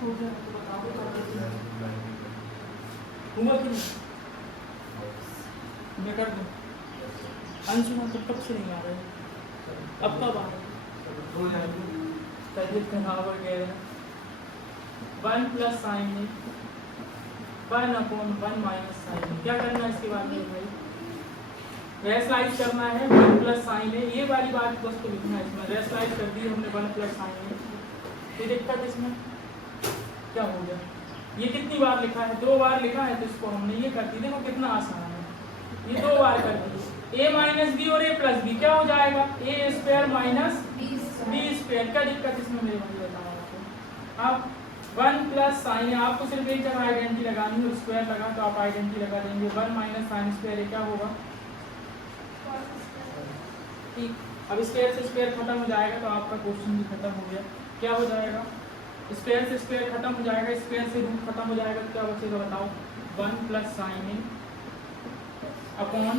हो गया तो बताओ हुआ कि नहीं? मैं कर दूँ अंशुमान तो कब से नहीं आ रहे, अब कब आ रहे? तबियत खराब हो गया है। 1 प्लस साइन है 1/1 माइनस साइन है। क्या करना है इसके बाद में भाई? रेशलाइज करना है। 1 प्लस साइन है, ये वाली बात बस तो लिखना है इसमें। रेशलाइज कर दी हमने 1 प्लस साइन है। ये दिक्कत इसमें क्या हो गया? ये कितनी बार लिखा है? 2 बार लिखा है, तो इसको हमने ये कर दी। देखो कितना आसान है, ये 2 बार कर दी। a माइनस बी और a प्लस बी क्या हो जाएगा? a square minus B square. क्या दिक्कत इसमें मेरे भाई बताओ आपको? अब 1 प्लस साइन, आपको सिर्फ एक जगह आइडेंटिटी लगानी है, स्क्वायर लगा तो आप आइडेंटिटी लगा देंगे। 1 माइनस साइन स्क्वायर क्या होगा? ठीक, अब स्क्वायर से स्क्वायर खत्म हो जाएगा तो आपका क्वेश्चन भी खत्म हो गया। क्या हो जाएगा? स्क्वायर से स्क्वायर खत्म हो जाएगा, स्क्वायर से रूट खत्म हो जाएगा तो क्या बचेगा बताओ? 1 plus sign A upon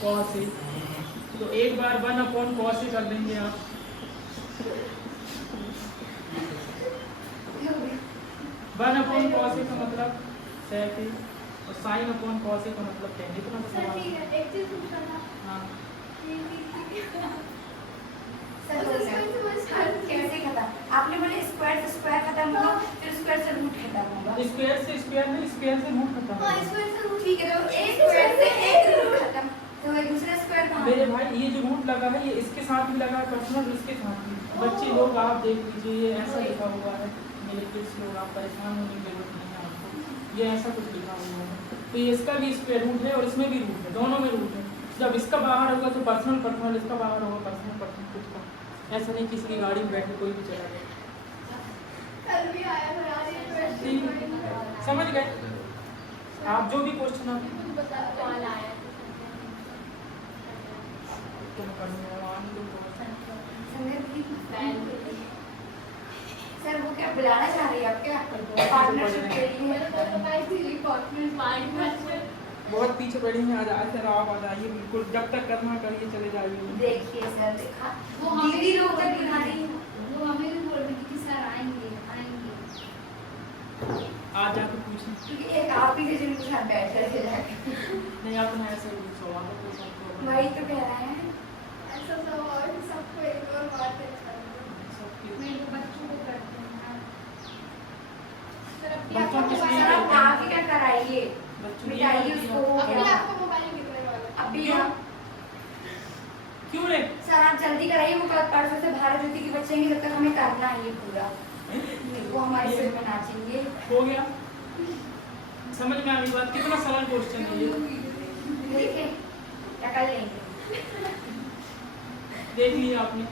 cos A. तो एक बार 1 अपॉन कॉस ए कर देंगे आप। 1 अपॉन कॉस ए का मतलब सेक ए और साइन अपॉन कॉस ए का मतलब टेन। इतना सा सवाल। हाँ कैसे खत्म? आपने बोले स्क्वायर से स्क्वायर खत्म होगा, फिर स्क्वायर से रूट खत्म होगा। स्क्वायर से स्क्वायर नहीं, स्क्वायर से रूट खत्म होगा। स्क्वायर से रूट ठीक है, तो एक स्क्वायर से एक रूट खत्म, तो वही दूसरा स्क्वायर कहाँ? मेरे भाई ये जो रूट लगा है ये इसके साथ भी लगा है पर्सनल, इसके साथ भी। बच्चे लोग आप देख लीजिए, ये ऐसा लिखा हुआ है। मेरे किड्स लोग आप परेशान होने की जरूरत नहीं है आपको, ये ऐसा कुछ लिखा हुआ है। तो ये इसका भी स्क्वायर रूट है और इसमें भी रूट है, दोनों में रूट है। जब इसका बाहर होगा तो पर्सनल पर्सनल, इसका बाहर होगा पर्सनल पर्सनल खुद का। ऐसा नहीं किसी की गाड़ी में बैठे कोई भी चला गया। समझ गए आप? जो भी क्वेश्चन आप सर वो क्या बुलाना चाह रही है आप? क्या पार्टनरशिप के लिए? बहुत पीछे पड़ी हैं, आ जाए सर आप आ जाइए बिल्कुल, जब तक करना करिए, चले जाइए। देखिए सर, देखा दीदी लोग जब दिखा रही हैं, वो हमें भी बोल रही थी कि सर आएंगे आएंगे। आज जाके पूछें। क्योंकि एक आप ही के जिनके साथ बैठ करके जाके नहीं अपना ऐसे सवाल है तो सबको वही तो कह रहे हैं। ऐसा तो और सबको एक और बात है, मेरे को बच्चों को करते हैं सर। अब बच्चों आपको किस लिए सर आप आगे क्या कराइए, बच्चों मिटाइए उसको। अभी आपको मोबाइल कितने वाला? अभी क्यों? आप क्यों रे? सर आप जल्दी कराइए, वो कल परसों से भारत ज्योति की बचेंगे, जब तक हमें करना है ये पूरा। वो हमारे सिर में नाचेंगे। हो गया? समझ में आ गई बात? कितना सरल क्वेश्चन है ये, देखिए क्या कर लेंगे। देख लिया आपने।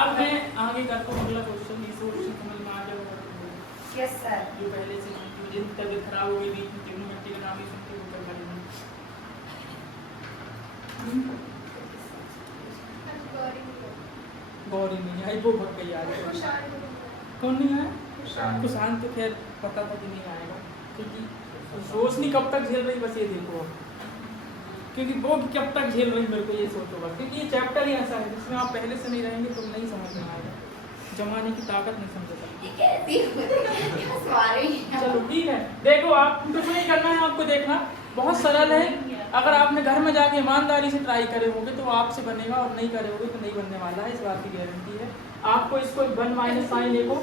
अब मैं आगे करता हूँ अगला क्वेश्चन। ये क्वेश्चन समझ में आ जाएगा? Yes sir. जो पहले से मुझे तबीयत खराब हो गई बीच में, ट्रिग्नोमेट्री का नाम ही सुनते हुए कर खड़ी हूँ। गौरी नहीं आई, वो भग गई आज। कौन नहीं आया? कुशान तो खैर पता था कि नहीं आएगा, क्योंकि रोशनी कब तक झेल रही बस ये देखो अब। क्योंकि वो कब तक झेल रही मेरे को ये सोचो बस, क्योंकि ये चैप्टर ही ऐसा है जिसमें आप पहले से नहीं रहेंगे तो नहीं समझ में आएगा। जमाने की ताकत नहीं समझ सकती। चलो ठीक है, देखो आप कुछ नहीं करना है, आपको देखना बहुत सरल है। अगर आपने घर में जाके ईमानदारी से ट्राई करे होगे तो आपसे बनेगा, और नहीं करे होगे तो नहीं बनने वाला है, इस बात की गारंटी है। आपको इसको 1 माइनस साइन ए को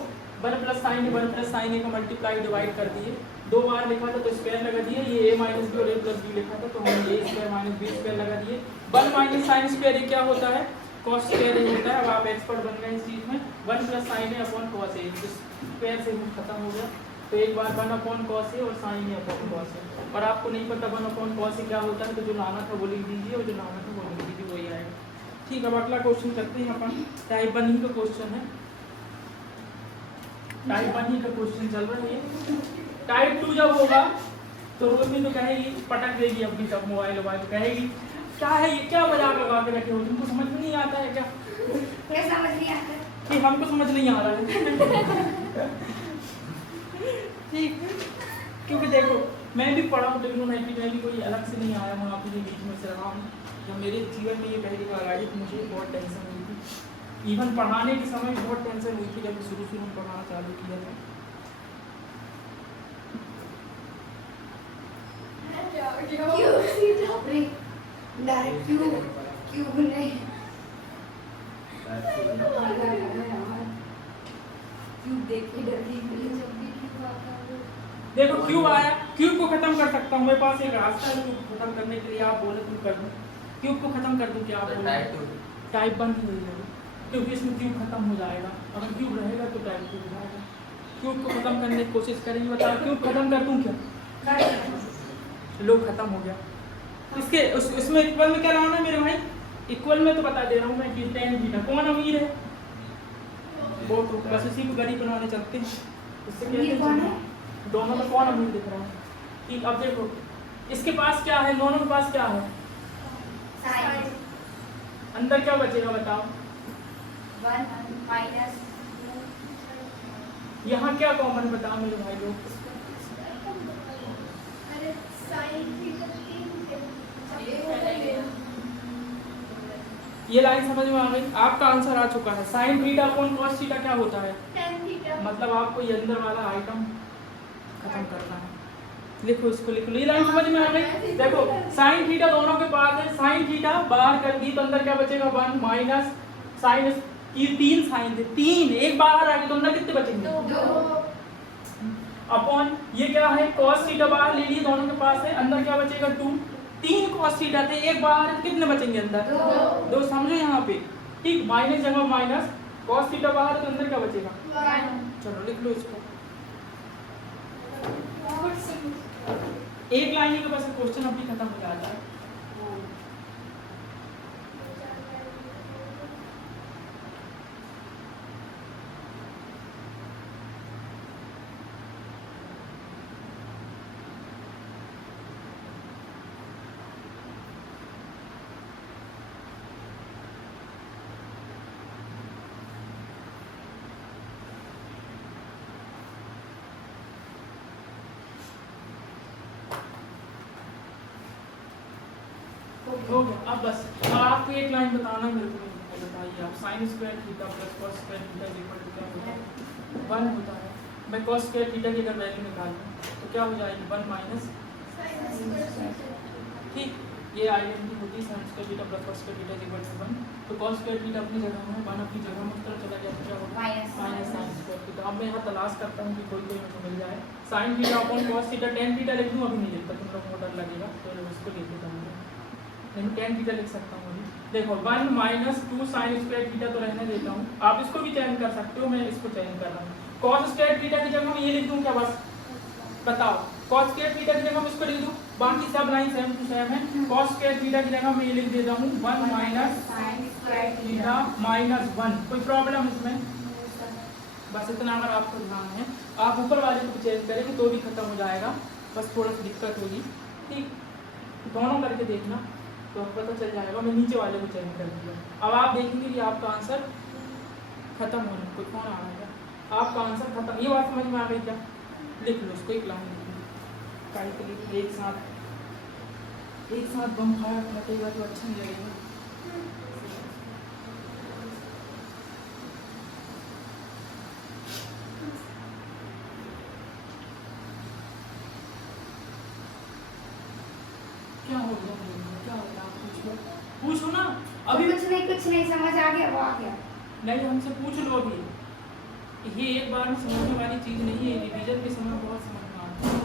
1 plus sign A 1 plus sign ए को मल्टीप्लाई डिवाइड कर दिए। 2 बार लिखा था तो स्क्वायर लगा दिए। ये a माइनस बी और a प्लस बी लिखा था तो हमने a square minus B square लगा दिए। 1 माइनस साइन स्क्वायर ए क्या होता है? कॉस स्क्वायर ए होता है। अब आप एक्सपर्ट बन गए इस चीज़ में। 1 plus sign A upon cos A, square से रूट खत्म हो गया। तो एक बार 1 अपॉन कॉस ए और sign A upon cos A. और आपको नहीं पता 1 अपॉन कॉस ए क्या होता है, तो जो लाना था वो लिख दीजिए और जो लाना था वो लिख दीजिए, वही आएगा। ठीक है, अब अगला क्वेश्चन करते हैं अपन। टाइप 1 ही का क्वेश्चन है। टाइप 1 ही का क्वेश्चन चल रहा है। टाइप 2 जब होगा तो रोशनी तो कहेगी, पटक देगी अपनी सब मोबाइल वोबाइल, कहेगी क्या है ये, क्या मजाक लगा के रखे हो, तुमको समझ में नहीं आता है क्या? क्या समझ नहीं आता? कि हमको समझ नहीं आ रहा है। ठीक, क्योंकि देखो मैं भी पढ़ा हूँ ट्रिग्नोमेट्री में, भी कोई अलग से नहीं आया हूँ, आपके बीच में से रहा हूँ। जब मेरे जीवन में ये पहली बार आई तो मुझे बहुत टेंशन हुई थी इवन पढ़ाने के समय भी बहुत टेंशन हुई थी जब शुरू में पढ़ाना चालू किया था। डायरेक्ट क्यूब नहीं क्यूब देख के डर गई जब भी क्यूब आता है। देखो क्यूब आया, क्यूब को खत्म कर सकता हूँ, मेरे पास एक रास्ता है क्यूब को खत्म करने के लिए। आप बोले तुम कर दो, क्यूब को खत्म कर दूं क्या? आप बोले टाइप बन ही नहीं रहेगा, क्योंकि इसमें क्यूब खत्म हो जाएगा। अगर क्यूब रहेगा तो टाइप टू हो जाएगा। क्यूब को खत्म करने की कोशिश करेंगे, बताओ क्यूब खत्म कर दूं क्या? लो खत्म हो गया। इसके उसमें इक्वल में क्या लाना है मेरे भाई? इक्वल में तो बता दे रहा हूँ मैं कि tan थीटा। कौन अमीर है? वो तो बस इसी को गरीब बनाने चलते हैं। इससे क्या है? दोनों में कौन अमीर दिख रहा है? ठीक, अब देखो इसके पास क्या है, दोनों के पास क्या है? साइन। अंदर क्या बचेगा बताओ? 1 माइनस यहाँ क्या कॉमन बताओ मेरे भाई लोग? अरे साइन थीटा 3 ये लाइन समझ में आ गई? आपका आंसर आ चुका है। Sign theta upon cos theta क्या होता है? tan theta. मतलब आपको ये अंदर वाला आइटम खत्म करना है। लिखो इसको, लिख लो। ये लाइन समझ में आ गई? देखो साइन थीटा दोनों के पास है, साइन थीटा बाहर कर दी तो अंदर क्या बचेगा? 1 माइनस साइन की 3 साइन थे, 3 एक बाहर आ गई तो अंदर कितने बचेंगे? 2 अपॉन ये क्या है? cos थीटा बाहर ले लिए, दोनों के पास है, अंदर क्या बचेगा? 2। 3 cos थीटा थे, एक बाहर है, कितने बचेंगे अंदर? 2 समझो यहाँ पे। ठीक, माइनस जगह माइनस, cos थीटा बाहर है तो अंदर क्या बचेगा? 1 चलो लिख लो इसको। एक लाइन के बस क्वेश्चन अभी खत्म हो जाता है। हो गया। अब बस अब आपको एक लाइन बताना है मेरे को। बताइए आप, sine square theta plus cos square theta equal to क्या होता है? 1 होता है। मैं कॉस स्क्वायर थीटा की अगर वैल्यू निकालूं तो क्या हो जाएगी? 1 माइनस। ठीक, ये आइडेंटिटी होती है sine square theta plus cos square theta equal to 1। तो कॉस स्क्वायर थीटा अपनी जगह में, 1 अपनी जगह में, उस तरफ चला गया तो क्या होगा? Minus sign square theta. अब मैं यहाँ तलाश करता हूँ कि कोई मुझे मिल जाए। Sign theta upon cos theta, tan theta लिख दूँ? अभी नहीं लिखता, तुम लोग को डर लगेगा तो उसको लिख देता हूँ। मैं tan थीटा लिख सकता हूँ अभी। देखो 1 माइनस 2 साइन स्क्वायर थीटा तो रहने देता हूँ, आप इसको भी चयन कर सकते हो, मैं इसको चयन कर रहा हूँ। cos स्क्वायर थीटा की जगह मैं ये लिख दूँ क्या? बस बताओ, cos स्क्वायर थीटा की जगह मैं इसको लिख दूँ, बाकी सब लाइन सेम टू सेम है। cos स्क्वायर थीटा की जगह मैं ये लिख देता हूँ 1 minus sign square theta minus 1। कोई प्रॉब्लम इसमें? बस इतना अगर आपको ध्यान है, आप ऊपर वाले को चेंज करेंगे तो भी खत्म हो जाएगा, बस थोड़ा सा दिक्कत होगी। ठीक, दोनों करके देखना तो पता चल जाएगा। मैं नीचे वाले को चेंज कर दिया। अब आप देखेंगे कि आपका आंसर खत्म होने को कौन आ रहा है? आपका आंसर खत्म। ये बात समझ में आ गई क्या? लिख लो उसको, एक लाइन लिख लो। काहे के लिए एक साथ बम फटेगा तो अच्छा नहीं लगेगा। क्या हो गया? क्या हो गया? आप पूछो ना अभी। कुछ नहीं समझ आ गया, वो आ गया। नहीं, हमसे पूछ लो अभी। ये एक बार में समझने वाली चीज नहीं है, रिवीजन के समय बहुत समझना आता है।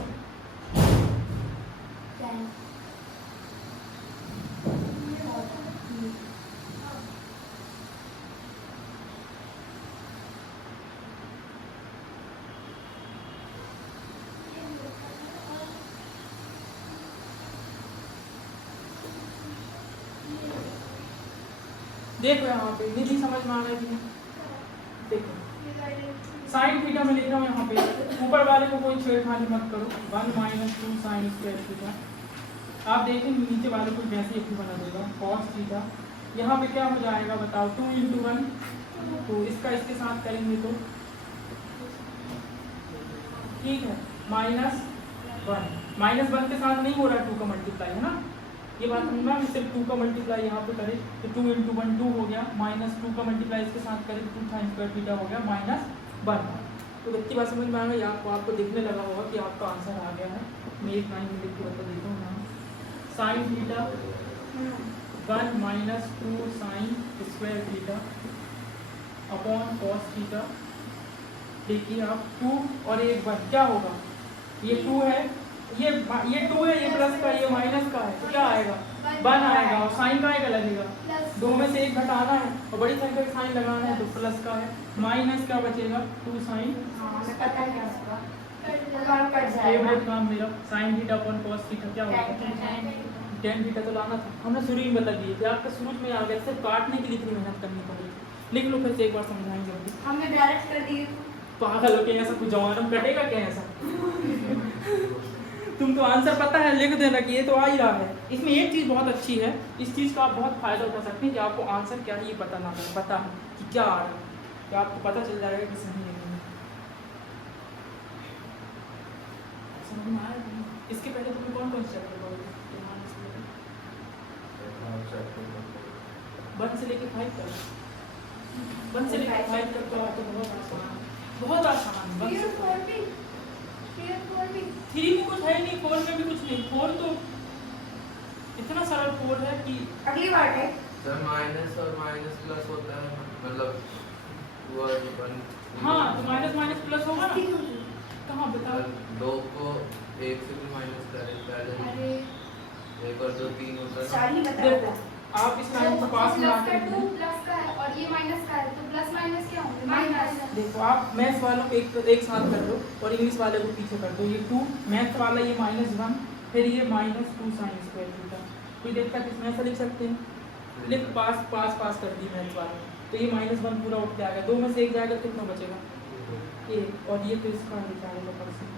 देखो यहाँ पे निधि समझ में आ रहा है कि नहीं? देखो साइन थीटा में लिख रहा हूँ यहाँ पे, ऊपर वाले को कोई छेड़खानी मत करो। 1 माइनस 2 साइन स्क्वायर थीटा। आप देखेंगे नीचे वाले को वैसे ही बना देगा कॉस थीटा। यहाँ पे क्या हो जाएगा बताओ? 2 × 1, तो इसका इसके साथ करेंगे तो ठीक है, -1। -1 के साथ नहीं हो रहा 2 का मल्टीप्लाई, है ना? ये बात समझ में आ गई। सिर्फ 2 का मल्टीप्लाई यहाँ पे करें तो 2 × 1 2 हो गया, -2 का मल्टीप्लाई इसके साथ करें 2 sin स्क्वायर थीटा हो गया -1। तो इतनी बात समझ में आ गई आपको दिखने लगा होगा कि आपका आंसर आ गया है। मैं एक लाइन में लिख के बता देता हूँ ना, sin theta 1 - 2 sin square theta upon cos theta. देखिए आप 2 और 1 1 क्या होगा, ये 2 है, ये 2 है, ये प्लस का, ये माइनस का है, तो क्या आएगा 1 आएगा। और साइन का आएगा लगेगा, 2 में से 1 घटाना है और बड़ी संख्या का साइन लगाना है तो प्लस का है, माइनस का बचेगा 2 sin। फेवरेट काम मेरा, sin theta upon cos theta क्या होगा tan थीटा। तो लाना था, हमने शुरू ही में लगी थी, आपका शुरू में आ गया, सिर्फ काटने के लिए इतनी मेहनत करनी पड़ेगी। लिख लो फिर से एक बार समझाएंगे अभी। हमने डायरेक्ट कर दिए। पागल हो के ऐसा कुछ जवान में कटेगा क्या ऐसा तुम तो आंसर पता है, लिख देना कि ये तो आ ही रहा है। इसमें एक चीज़ बहुत अच्छी है, इस चीज़ का आप बहुत फायदा उठा सकते हैं कि आपको आंसर क्या है ये पता ना हो, पता है कि क्या आ रहा है, कि आपको पता चल जाएगा कि सही है कि नहीं। समझ में आया कि नहीं? इसके पहले तुम्हें कौन कौन से चैप्टर पढ़ोगे? 1 से लेके 5 तक, 1 से लेके 5 तक तो आपको बहुत आसान, बहुत आसान। 3 में कुछ है नहीं, 4 में भी कुछ नहीं। 4 तो इतना सरल 4 है कि अगली बार है सर माइनस और माइनस प्लस होता है, मतलब वो हाँ, तो माइनस माइनस प्लस होगा ना। कहाँ बताओ? 2 को 1 से भी माइनस करें पहले, अरे 1 और 2 3 होता है। चार ही देखो बताओ। आप इस लाइन को पास में आके प्लस का है और ये माइनस का है, तो प्लस माइनस क्या होंगे? माइनस। देखो आप मैथ्स वालों को एक साथ कर दो और इंग्लिश वाले को पीछे कर दो। ये 2 मैथ्स वाला, ये -1, फिर ये -2 sin स्क्वायर थीटा। कोई देखता है किसमें ऐसा लिख सकते हैं, लिख पास कर दी मैथ्स वाले ने, तो ये -1 पूरा उठ के आ गया। 2 में से 1 जाएगा कितना बचेगा, ये, और ये तो इसका निकालेगा परसेंट।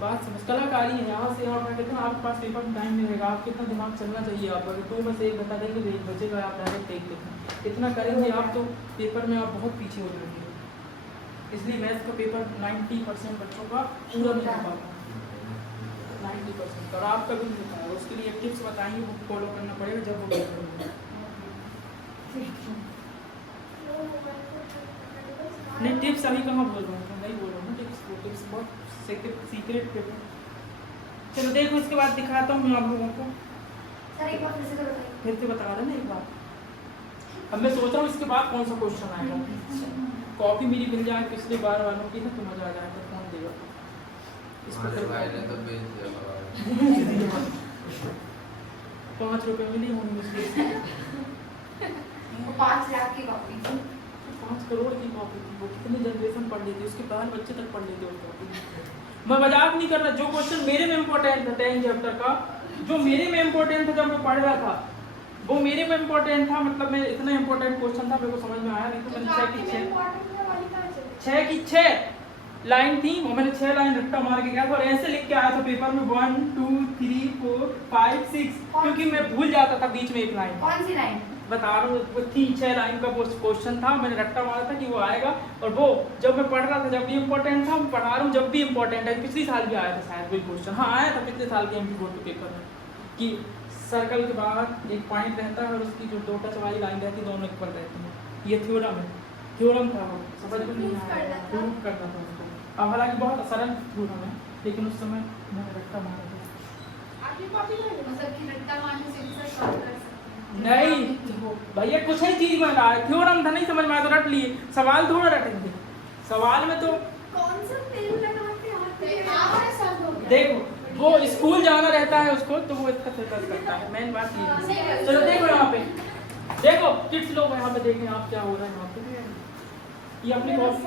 बात समझ, कलाकारी है। यहाँ से और कितना आपके पास पेपर में टाइम मिलेगा, आप कितना दिमाग चलना चाहिए आप। अगर 2 में से 1 बता देंगे तो 1 बचेगा, आप डायरेक्ट 1 लिखना, इतना करेंगे आप तो पेपर में आप बहुत पीछे हो जाएंगे। इसलिए मैथ्स का पेपर 90% बच्चों का पूरा नहीं हो पाता, 90%। और आपका भी नहीं होता है, उसके लिए टिप्स बताएंगे, वो फॉलो करना पड़ेगा जब वो करेंगे। नहीं टिप्स अभी कहाँ बोल रहा हूँ, नहीं बोल रहा हूँ टिप्स, वो टिप्स बहुत सीक्रेट पेपर। चलो देखो इसके बाद दिखाता हूँ मैं आप लोगों को, सर एक बार फिर से तो बताइए। फिर से बता रहा ना एक बार। अब मैं सोच रहा हूँ इसके बाद कौन सा क्वेश्चन आएगा। कॉपी मेरी मिल जाए पिछले बार वालों की ना तो मजा आ जाएगा, कौन देगा इस हमारे पर। भाई ने तो बेच दिया 5 रुपए मिली होंगे उसके, वो 5 लाख की कॉपी थी। 5 करोड़ की कॉपी थी, वो कितने जनरेशन पढ़ लेते, उसके बाल बच्चे तक पढ़ लेते उस कॉपी। मैं मजाक नहीं कर रहा, जो क्वेश्चन मेरे में इम्पोर्टेंट था 10 चैप्टर का, जो मेरे में इम्पोर्टेंट था जब मैं पढ़ रहा था, वो मेरे में इम्पोर्टेंट था, मतलब मैं इतना इम्पोर्टेंट क्वेश्चन था मेरे को समझ में आया। नहीं तो मैंने 6 की 6 लाइन थी, वो मैंने 6 लाइन रट्टा मार के गया था और ऐसे लिख के आया था पेपर में 1 2 3 4 5 6, क्योंकि मैं भूल जाता था बीच में एक लाइन। कौन सी लाइन? बता रहा हूँ, वो 6 लाइन का क्वेश्चन था, मैंने रट्टा मारा था कि वो आएगा। और वो जब मैं पढ़ रहा था जब भी इम्पोर्टेंट था, मैं पढ़ा रहा हूँ जब भी इम्पोर्टेंट है। पिछली साल भी आया था शायद वही क्वेश्चन, हाँ आया था पिछले साल के एमपी बोर्ड के पेपर में, कि सर्कल के बाहर एक पॉइंट रहता है और उसकी जो 2 टच वाली लाइन रहती है दोनों इक्वल रहती है। ये थ्योरम है, थ्योरम था वो, समझ में नहीं आया, प्रूव करना था उसको। अब हालांकि बहुत सरल थ्योरम है, लेकिन उस समय मैंने रट्टा मारा था। मतलब कि रट्टा मारने से भी सर सॉल्व कर सकते हैं। नहीं भैया कुछ ही चीज में रहा है, थ्योरम था, नहीं समझ में आया तो रट लिए, सवाल थोड़ा रटेंगे। सवाल में तो कौन सा तेल लगाते हैं हाथ पे? आवाज सब हो गया। देखो वो स्कूल जाना रहता है उसको तो वो इतना फिकर करता है, मेन बात ये है। चलो देखो यहाँ पे, देखो किड्स लोग यहाँ पे देखें आप क्या हो रहा है यहाँ पे। ये अपनी कॉपी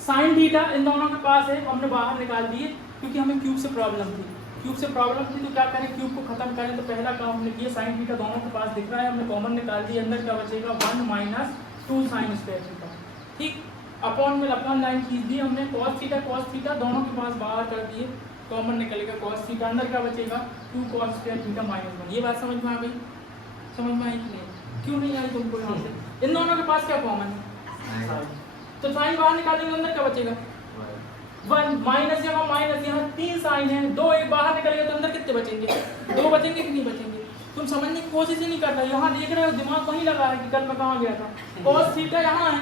साइन थीटा इन दोनों के पास है, हमने बाहर निकाल दिए क्योंकि हमें क्यूब से प्रॉब्लम थी। क्यूब से प्रॉब्लम थी तो क्या करें, क्यूब को खत्म करें। तो पहला काम हमने किया, साइन थीटा दोनों के पास दिख रहा है, हमने कॉमन निकाल दिया। अंदर क्या बचेगा 1 - 2 sin स्क्वायर थीटा, ठीक। अपॉन में अपॉन लाइन खींच दी हमने, cos थीटा दोनों के पास बाहर कर दिए, कॉमन निकलेगा cos थीटा। अंदर क्या बचेगा 2 cos स्क्वायर थीटा -1। ये बात समझ में आ गई? समझ में आई कि नहीं? क्यों नहीं आई तुमको यहाँ से? इन दोनों के पास क्या कॉमन है, तो साइन बाहर निकालेंगे, अंदर क्या बचेगा 1 माइनस यहाँ 3 साइन है, 2 एक बाहर निकल गया तो अंदर कितने बचेंगे? 2 बचेंगे कि नहीं बचेंगे? तुम समझने की कोशिश ही नहीं कर रहे, यहाँ देख रहे हो दिमाग वहीं लगा है कि कल मैं कहाँ गया था। cos थीटा यहाँ है,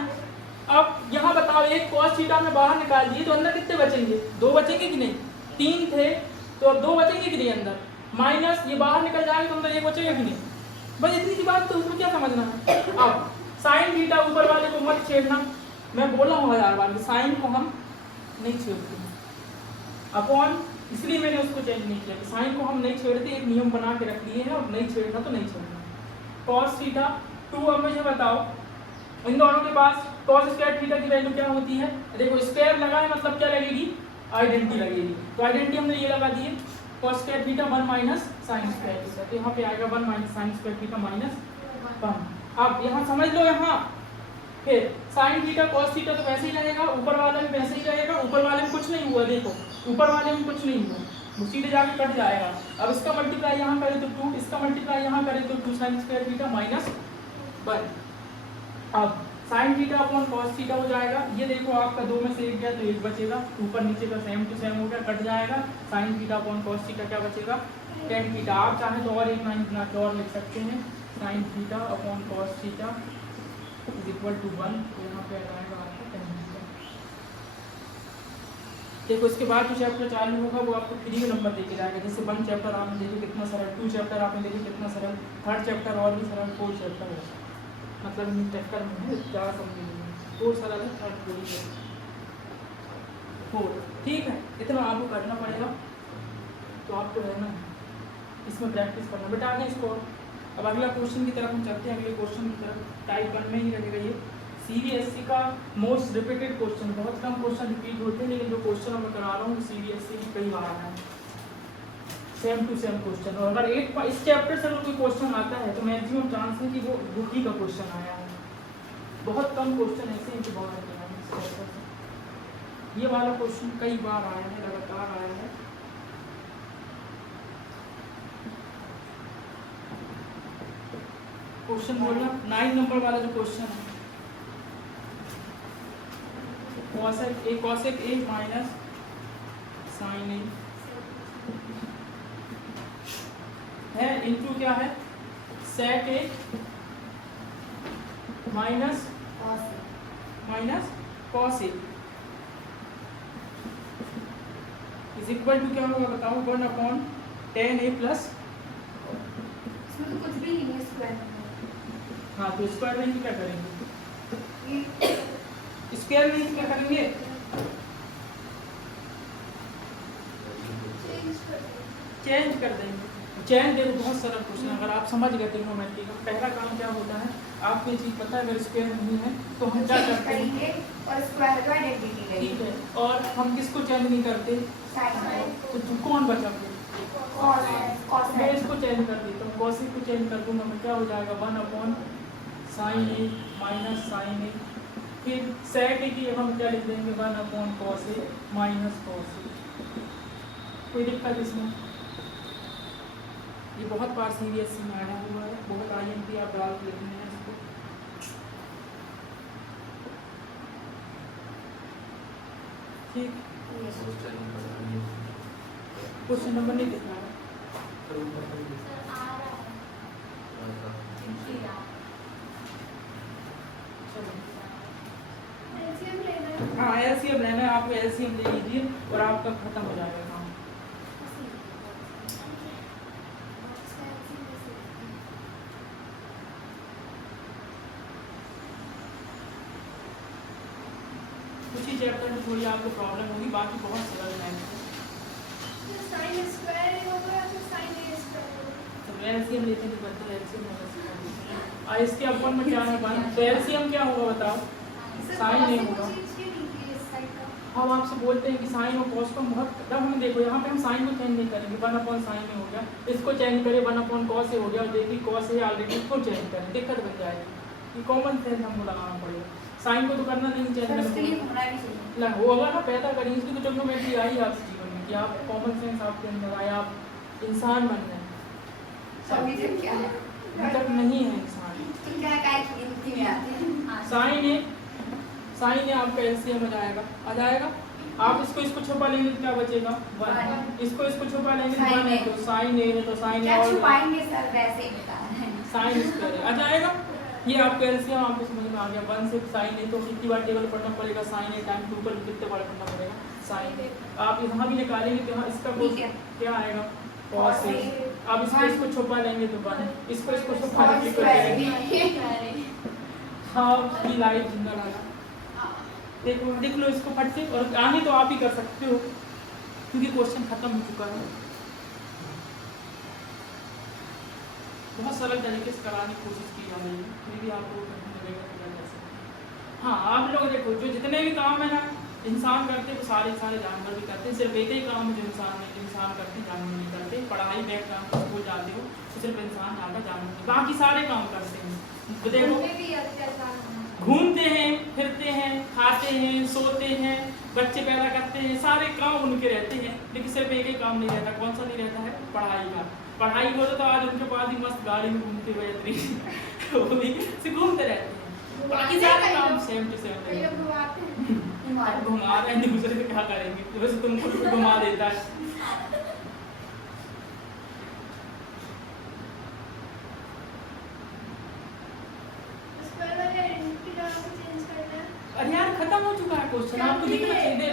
अब यहाँ बताओ एक cos थीटा में बाहर निकाल दिए तो अंदर कितने बचेंगे? 2 बचेंगे कि नहीं? 3 थे तो अब 2 बचेंगे कि नहीं अंदर? माइनस ये बाहर निकल जाएगा तो अंदर 1 बचेगा कि नहीं? बस इतनी सी बात, तो उसमें क्या समझना है? अब साइन थीटा ऊपर वाले को मत छेड़ना, मैं बोला हूँ 1000 बार कि साइन को हम नहीं छेड़ते अपॉन, इसलिए मैंने उसको चेंज नहीं किया कि साइन को हम नहीं छेड़ते, एक नियम बना के रख लिए हैं और नहीं छेड़ना तो नहीं छेड़ना। cos थीटा 2, अब मुझे बताओ इन दोनों के पास cos स्क्वायर थीटा की वैल्यू क्या होती है? देखो स्क्वायर लगा है मतलब क्या लगेगी? आइडेंटिटी लगेगी, तो आइडेंटिटी हमने ये लगा दी है cos square theta 1 minus sign square theta, तो यहाँ पे आएगा 1 minus sign square theta minus 1। अब यहाँ समझ लो, यहाँ फिर साइन थीटा cos थीटा तो वैसे ही रहेगा, ऊपर वाले में वैसे ही रहेगा, ऊपर वाले में कुछ नहीं हुआ, देखो ऊपर वाले में कुछ नहीं हुआ, वो सीधे जाके कट जाएगा। अब इसका मल्टीप्लाई यहाँ करें तो 2, इसका मल्टीप्लाई यहाँ करें तो 2 साइन स्क्वायर थीटा माइनस 1। अब sign theta upon cos theta हो जाएगा, ये देखो आपका 2 में से 1 गया तो 1 बचेगा, ऊपर नीचे का सेम टू सेम हो गया, कट जाएगा। Sign theta upon cos theta क्या बचेगा? tan theta. आप चाहें तो और एक लाइन बना के और लिख सकते हैं, sine theta upon cos theta is equal to 1, तो यहाँ पे आ जाएगा आपका tan थीटा। देखो इसके बाद जो चैप्टर चालू होगा वो आपको फ्री में नंबर देके जाएगा, जैसे 1 चैप्टर आपने देखे कितना सरल, 2 चैप्टर आपने देखे कितना सरल, 3rd चैप्टर और भी सरल, 4 चैप्टर है, मतलब इन चैप्टर में है 4 समझ 4 सरल है, 3rd पूरी है 4। ठीक है, इतना आपको करना पड़ेगा, तो आपको रहना है इसमें, प्रैक्टिस करना। बेटा आगे इसको, अब अगला क्वेश्चन की तरफ हम चलते हैं, अगले क्वेश्चन की तरफ। टाइप 1 में ही रहेगा ये, CBSE का मोस्ट रिपीटेड क्वेश्चन, बहुत कम क्वेश्चन रिपीट होते हैं, लेकिन जो क्वेश्चन मैं करा रहा हूँ CBSE में कई बार आया है, सेम टू सेम क्वेश्चन। और अगर इस चैप्टर से अगर कोई क्वेश्चन आता है तो मैक्सिमम चांस है कि वो बुक ही का क्वेश्चन आया है, बहुत कम क्वेश्चन ऐसे हैं कि बाहर के आए हैं इस चैप्टर से। ये वाला क्वेश्चन कई बार आया है, लगातार आया है। क्वेश्चन बोलना 9 नंबर वाला जो क्वेश्चन है, cosec a minus sine a है, इनटू क्या है? sec a minus cos a is equal to क्या होगा बताओ? 1 अपॉन tan a प्लस, इसमें तो कुछ भी नहीं है स्क्वायर। हाँ तो स्क्वायर नहीं क्या करेंगे? स्क्वायर नहीं क्या करेंगे? चेंज कर देंगे। चेंज देखो बहुत सरल क्वेश्चन, अगर आप समझ गए ट्रिग्नोमेट्री का पहला काम क्या होता है, आपको ये चीज़ पता है अगर स्क्वायर नहीं है तो हम क्या करते हैं? और स्क्वायर का आइडेंटिटी ठीक है, और हम किसको चेंज नहीं करते? तो कौन बचा फिर? मैं इसको चेंज कर देता हूँ, cosec को चेंज कर दूंगा मैं, क्या हो जाएगा? 1 अपॉन साइन ए माइनस साइन ए, फिर sec ए की हम क्या लिख देंगे? 1 अपॉन cos ए माइनस cos ए। कोई दिक्कत इसमें? ये बहुत बार CBSE में आया हुआ है, बहुत IMP आप डाल के लिखने हैं इसको। ठीक, क्वेश्चन नंबर नहीं दिख रहा है। हाँ LCM लेना है आपको, LCM ले लीजिए और आपका खत्म हो जाएगा काम। कुछ ही चैप्टर में थोड़ी आपको प्रॉब्लम होगी, बाकी बहुत सरल है। साइन स्क्वायर होगा या फिर साइन ए स्क्वायर? तो LCM लेते हैं तो बच्चे LCM होगा, और इसके अपन में क्या है बात? तो LCM क्या होगा बताओ? साइन नहीं होगा। हम आपसे बोलते हैं कि साइन और कॉस को बहुत, तब हम देखो यहाँ पे हम साइन को चेंज नहीं करेंगे, 1 अपॉन साइन में हो गया, इसको चेंज करें 1 अपॉन कॉस से हो गया, और देखिए कॉस है ऑलरेडी, इसको चेंज करें, दिक्कत बन जाएगी। ये कॉमन सेंस हमको लगाना पड़ेगा, साइन को तो करना नहीं चेंज करना होगा ना, पैदा करेंगे, इसलिए तो ट्रिग्नोमेट्री आई आपके जीवन में कि आप कॉमन सेंस आपके अंदर आया, आप इंसान बन गए। अभी तक नहीं है इंसान। साइन है आपका LCM आ जाएगा, आप इसको छुपा लेंगे तो क्या बचेगा? 1। इसको छुपा लेंगे तो 1 है, तो साइन ए है, तो साइन क्या और छुपाएंगे सर, वैसे ही बता रहे हैं। साइन स्क्वायर आ जाएगा। ये आपका एलसीएम आपको समझ में आ गया। 1 से साइन ए तो कितनी बार टेबल पढ़ना पड़ेगा? साइन ए टाइम 2 पर कितने बार पढ़ना पड़ेगा? साइन ए। आप यहाँ भी निकालेंगे तो यहाँ इसका ठीक है। क्या आएगा? cos ए। अब इसको छुपा लेंगे तो 1, इसको छुपा लेंगे तो हाँ की लाइट जिंदा लगा। देख लो इसको फट से, और आगे तो आप ही कर सकते हो क्योंकि क्वेश्चन खत्म हो चुका है। बहुत सरल तरीके से कराने की कोशिश की जा रही है, फिर भी आप लोग कठिन लगेगा तो क्या कर सकते हैं। हाँ आप लोग देखो, जो जितने भी काम है ना इंसान करते हैं वो सारे जानवर भी करते हैं। सिर्फ एक ही काम जो इंसान करते हैं जानवर नहीं करते। पढ़ाई में काम स्कूल जाते हो तो सिर्फ इंसान आता, जानवर नहीं, बाकी सारे काम करते हैं। तो देखो घूमते हैं, फिरते हैं, खाते हैं, सोते हैं, बच्चे पैदा करते हैं, सारे काम उनके रहते हैं, लेकिन सिर्फ एक ही काम नहीं रहता। कौन सा नहीं रहता है? पढ़ाई का। पढ़ाई हो तो आज उनके पास ही मस्त गाड़ी में घूमते हुए वो भी से घूमते रहते हैं। बाकी सारे काम सेम टू सेम घुमा रहे हैं, दूसरे से क्या करेंगे? वैसे तुमको भी घुमा देता है। अरे यार खत्म हो चुका है क्वेश्चन, आपको लिखना चाहिए।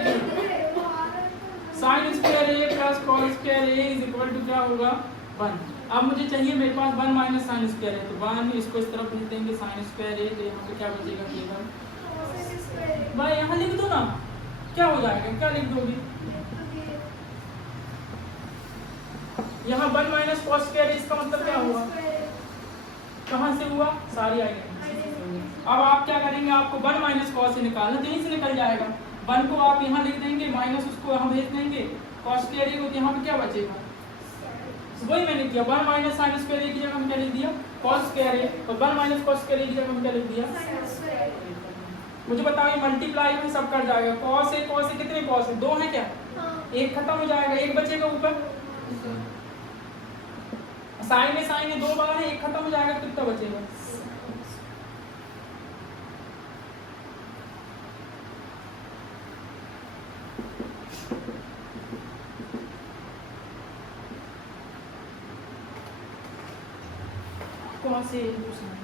Sine square A plus cos square A is equal to क्या होगा? 1। अब मुझे चाहिए, मेरे पास 1 माइनस साइन स्क्वायर है, तो 1 इसको इस तरफ लिख देंगे साइन स्क्वायर ए, तो यहाँ पे क्या बचेगा? केवल भाई यहाँ लिख दो ना, क्या हो जाएगा? क्या लिख दोगी? यहाँ 1 माइनस कॉस स्क्वायर ए, इसका मतलब क्या हुआ? कहाँ से हुआ? सारी आएगी। अब आप क्या करेंगे? आपको 1 माइनस कॉस से निकालना, तो यहीं से निकल जाएगा। 1 को आप यहाँ लिख देंगे, माइनस उसको यहाँ भेज देंगे कॉस स्क्वायर ए को, तो यहाँ पे क्या बचेगा? वही मैंने किया। 1 माइनस साइन स्क्वायर ए की जगह हम क्या लिख दिया? कॉस स्क्वायर ए, और 1 माइनस कॉस स्क्वायर ए की जगह हम क्या लिख दिया? मुझे बताओ, ये मल्टीप्लाई में सब कर जाएगा। कॉस ए कितने कॉस है? 2 है क्या? एक खत्म हो जाएगा, एक बचेगा ऊपर। साइन है 2 बार है, एक खत्म हो जाएगा, कितना बचेगा? Cos A into sine.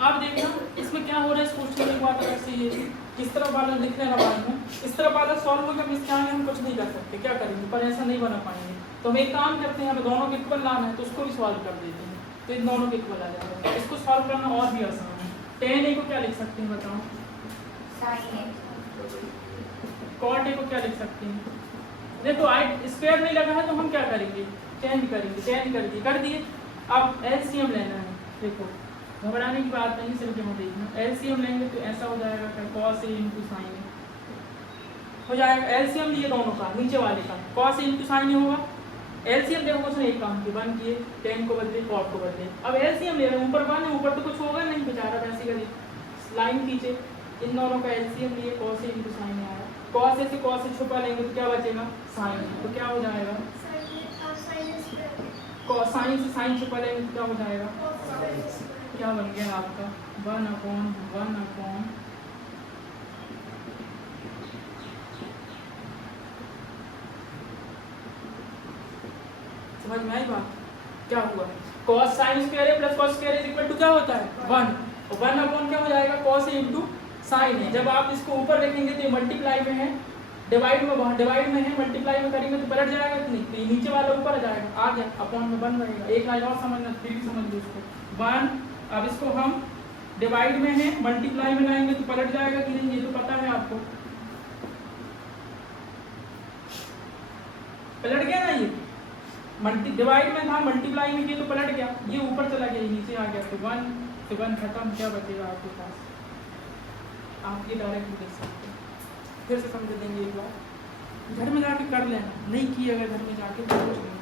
अब देखना इसमें क्या हो रहा है। इस क्वेश्चन की बात अगर से ये किस तरह वाला लिख रहे हैं बाद में, इस तरह वाला सॉल्व होगा, हम इसके आगे हम कुछ नहीं कर सकते, क्या करेंगे? पर ऐसा नहीं बना पाएंगे, तो हम एक काम करते हैं, हमें दोनों के इक्वल लाना है, तो उसको भी सॉल्व कर देते हैं, तो इन दोनों के इक्वल आ जाएगा। इसको सॉल्व करना और भी आसान है। tan a को क्या लिख सकते हैं बताओ? cot a को क्या लिख सकते हैं? देखो स्क्वायर नहीं लगा है तो हम क्या करेंगे? tan करेंगे, tan कर दिए, कर दिए। अब एलसीएम लेना है। देखो घबराने की बात नहीं, सिर्फ जमा देखना। एलसीएम लेंगे तो ऐसा हो जाएगा क्या? cos a इंटू साइन ए हो जाएगा। एलसीएम लिए दोनों का, नीचे वाले का cos a इंटू साइन ए होगा। एलसीएम देखो उसने एक काम किया, 1 किए, tan को बदले, cot को बदले। अब एलसीएम ले रहे हैं, ऊपर 1 है, ऊपर तो कुछ होगा नहीं, बेचारा वैसे करिए लाइन खींचे। इन दोनों का एलसीएम लिए, cos a इंटू साइन ए आया। cos a से cos a छुपा लेंगे तो क्या बचेगा? साइन। तो क्या हो जाएगा? साइन से साइन छुपा लेंगे तो क्या हो जाएगा? क्या बन गया आपका? 1/1 समझ में आई बात? क्या हुआ? cos sin स्क्वायर है plus cos square is equal to क्या होता है? 1। और 1/, क्या हो जाएगा? cos a इंटू साइन है। जब आप इसको ऊपर रखेंगे तो ये मल्टीप्लाई में है, डिवाइड में वहाँ डिवाइड में है, मल्टीप्लाई में करेंगे तो पलट जाएगा कि नहीं? तो ये नीचे वाला ऊपर आ जाएगा, आ गया, अपॉन में 1 रहेगा। एक लाइन और समझना, फिर भी समझ लो इसको। 1, अब इसको हम डिवाइड में है, मल्टीप्लाई में लाएंगे तो पलट जाएगा कि नहीं? ये तो पता है आपको, पलट गया ना? ये डिवाइड में था, मल्टीप्लाई में किया तो पलट गया, ये ऊपर चला गया, नीचे आ गया। तो 1 से 1 खत्म, क्या बचेगा आपके पास? आप ये डायरेक्ट देख सकते हैं। फिर से समझ देंगे एक बार, घर में जाके कर लेना, नहीं किए अगर घर में जाके तो सोच लेना।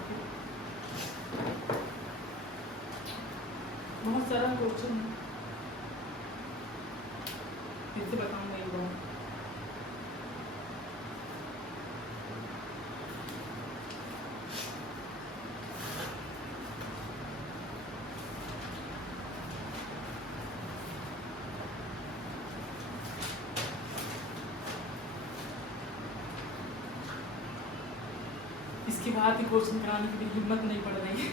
बहुत सारा क्वेश्चन है, फिर से बताऊंगा एक बार। इसके बाद ही क्वेश्चन कराने की भी हिम्मत नहीं पड़ रही है।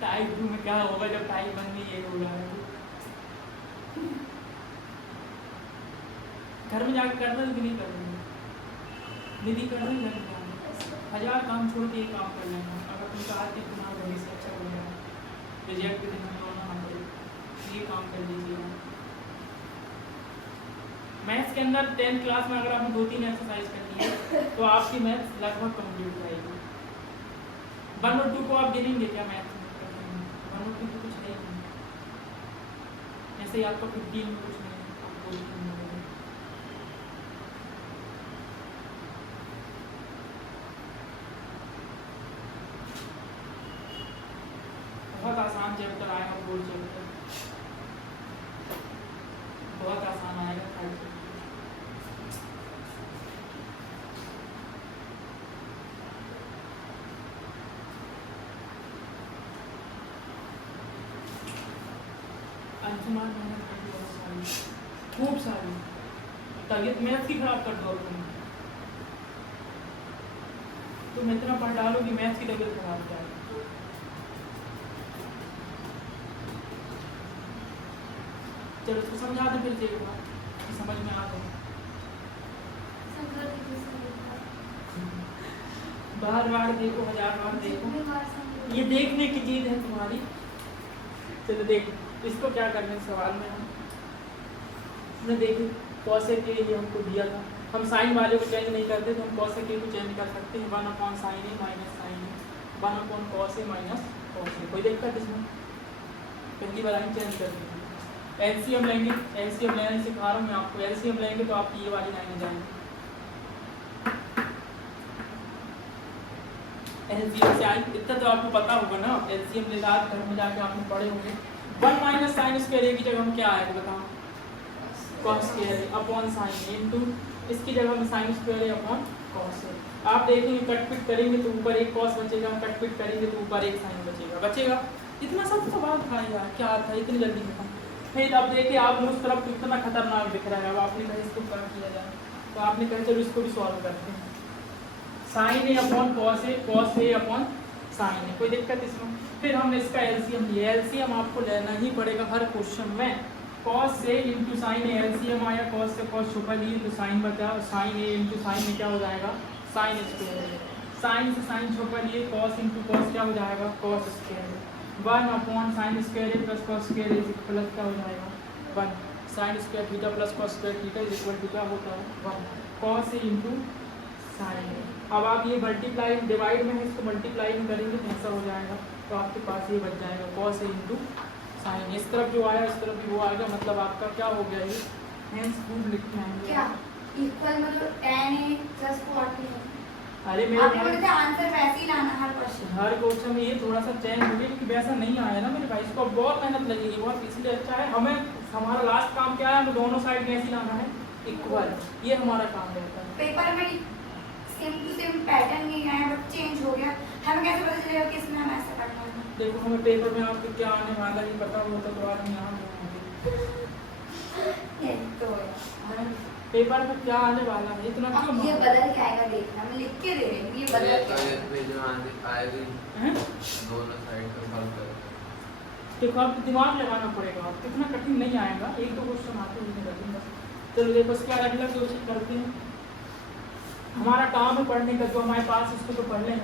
टाइप 2 में क्या होगा जब टाइप 1 में ये होगा। घर में जाकर करना कि नहीं करना, निधि करना ही घर में जाना, 1000 काम छोड़ के ये काम कर लेना। अगर तुमका आज के तुम्हारा भविष्य अच्छा हो गया, रिजेक्ट के दिन हमें होना हम ये काम कर लीजिएगा। मैथ्स के अंदर 10th क्लास में अगर आपने 2-3 एक्सरसाइज करनी है तो आपकी मैथ्स लगभग कंप्लीट हो जाएगी। 1 और 2 को आप गिनेंगे क्या मैथ्स में? 1 और 2 तो कुछ है नहीं, ऐसे ही आपका 15 में कुछ नहीं, आप 2-3 में होगा। बहुत आसान चैप्टर आएगा, बोर्ड चैप्टर बहुत आसान आएगा। अंशुमान मेहनत कर बहुत सारी, खूब सारी, तबीयत मैथ की खराब कर दो तुम इतना पढ़ डालो कि मैथ्स की तबीयत खराब हो जाए। चलो इसको समझा दे फिर से एक बार कि समझ में आ गई। बार बार देखो, 1000 बार देखो, ये देखने की चीज है तुम्हारी। चलो देखो इसको क्या करने सवाल में हमने देखो कॉसेक के लिए हमको दिया था, हम साइन वाले को चेंज नहीं करते तो हम कॉसेक के को चेंज कर सकते हैं। 1/sin A minus sine A, 1/cos A minus cos A। कोई दिक्कत इसमें? पहली बार हम चेंज कर देंगे। एलसीएम लेंगे, एलसीएम लेना सिखा रहा हूँ मैं आपको। एलसीएम लेंगे तो आप ये वाली लाइन जाएंगे, एलसीएम से आई। इतना तो आपको पता होगा ना, एलसीएम ले ला घर में जाके आपने पढ़े होंगे। 1 - sin स्क्वायर A की जगह हम क्या आएगा बताओ? cos स्क्वायर A upon sin A into इसकी जगह में sin square A upon cos A। आप देखेंगे कट पिट करेंगे तो ऊपर एक cos बचेगा, कट पिट करेंगे तो ऊपर एक sin बचेगा। इतना सब सवाल था यार, क्या था इतनी जल्दी खत्म। फिर अब देखिए आप उस तरफ कितना खतरनाक दिख रहा है। अब आपने कहा इसको क्या किया जाए, तो आपने कहा चलो इसको भी सॉल्व करते हैं। sin A upon cos A, cos A upon sin A, कोई दिक्कत इसमें? फिर हमने इसका एलसीएम लिया। एलसीएम आपको लेना ही पड़ेगा हर क्वेश्चन में। cos A into sine A, LCM आया cos से cos छुपा लिए तो sin बचा, और sin A इंटू साइन में क्या हो जाएगा? sin square. sin से sin छुपा लिए cos इंटू cos क्या हो जाएगा? cos square. 1/sin square A प्लस cos स्क्वायर A प्लस क्या हो जाएगा? 1 sin square theta plus cos square theta is equal to क्या होता है? 1 cos A into sin A। अब आप ये मल्टीप्लाई डिवाइड में है, इसको मल्टीप्लाई में करेंगे तो ऐसा हो जाएगा, तो आपके पास ये बच जाएगा cos A इंटू साइन। इस तरफ जो आया इस तरफ भी वो आएगा, मतलब आपका क्या हो गया? ये हेंस प्रूफ लिखना है क्या इक्वल मतलब tan A प्लस 40। अरे आपने बोला मेरे था आंसर वैसे ही लाना हर क्वेश्चन। हर क्वेश्चन में ये थोड़ा सा चेंज हो गया क्योंकि वैसा नहीं आया ना मेरे भाई, इसको बहुत मेहनत लगेगी बहुत, इसलिए अच्छा है हमें। हमारा लास्ट काम क्या है? हमें दोनों साइड कैसे लाना है? इक्वल, ये हमारा काम रहता है। पेपर में सेम टू सेम पैटर्न नहीं आया बट चेंज हो गया, हमें कैसे पता चलेगा कि इसमें हम ऐसा करना है? देखो हमें पेपर में आपको क्या आने वाला है पता होता तो आज हम यहाँ होंगे। ये तो है। पेपर में क्या आने वाला है इतना क्यों? अब ये बदल के आएगा देखना, मैं लिख के दे रही हूँ ये बदल के आएगी हैं? दोनों साइड का सॉल्व करें। देखो अब दिमाग लगाना पड़ेगा, आप इतना कठिन नहीं आएगा, 1-2 क्वेश्चन आते हैं कठिन बस। चलो देखो इसके बाद अगला क्वेश्चन करते हैं। हमारा काम है पढ़ने का, जो हमारे पास उसको तो पढ़ लें।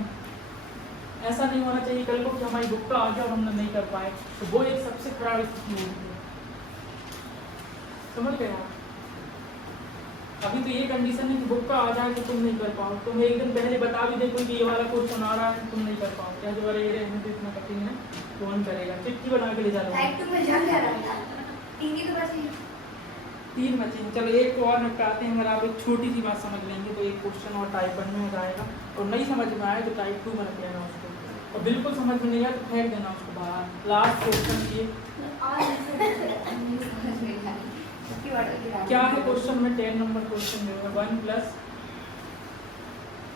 ऐसा नहीं होना चाहिए कल को कि हमारी बुक का आ गया और हमने नहीं कर पाए, तो वो एक सबसे खराब स्थिति होती है। समझ गए आप? अभी तो ये कंडीशन है कि बुक का आ जाए तो तुम नहीं कर पाओ, तुम एक दिन पहले बता भी दे कोई कि ये वाला क्वेश्चन आ रहा है, तुम नहीं कर पाओ। क्या जो अरे ये तो इतना कठिन है, कौन करेगा? चिट्ठी बना के ले जा रहा टाइप 2 में जम जा रहा है। हिंदी तो बस 3 बचे हैं। चलो एक को और निपटाते हैं। अगर आप एक छोटी सी बात समझ लेंगे तो एक क्वेश्चन और टाइप 1 में हो जाएगा, और नहीं समझ में आए तो टाइप 2 में रख लेना उसको, और बिल्कुल समझ में नहीं आया तो फेंक देना उसको बाहर। लास्ट क्वेश्चन ये उसकी ऑर्डर गिरा क्या है क्वेश्चन में 10 नंबर क्वेश्चन में 1 +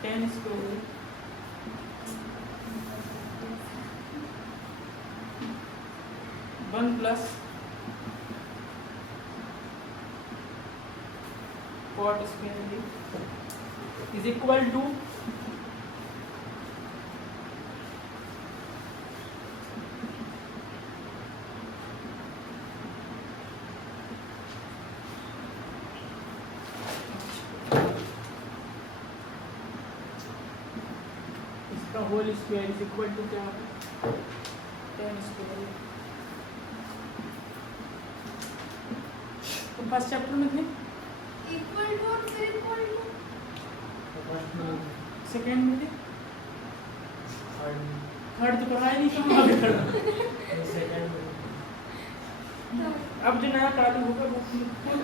10 square 1 + cot square is equal to इसका whole square is equal to क्या होगा 10 स्क्वायर। तो फर्स्ट चैप्टर में थे इक्वल टू और फिर इक्वल टू सेकेंड में थे थर्ड तो पढ़ाई नहीं कहाँ आगे पढ़ा। अब जो नया चालू होगा वो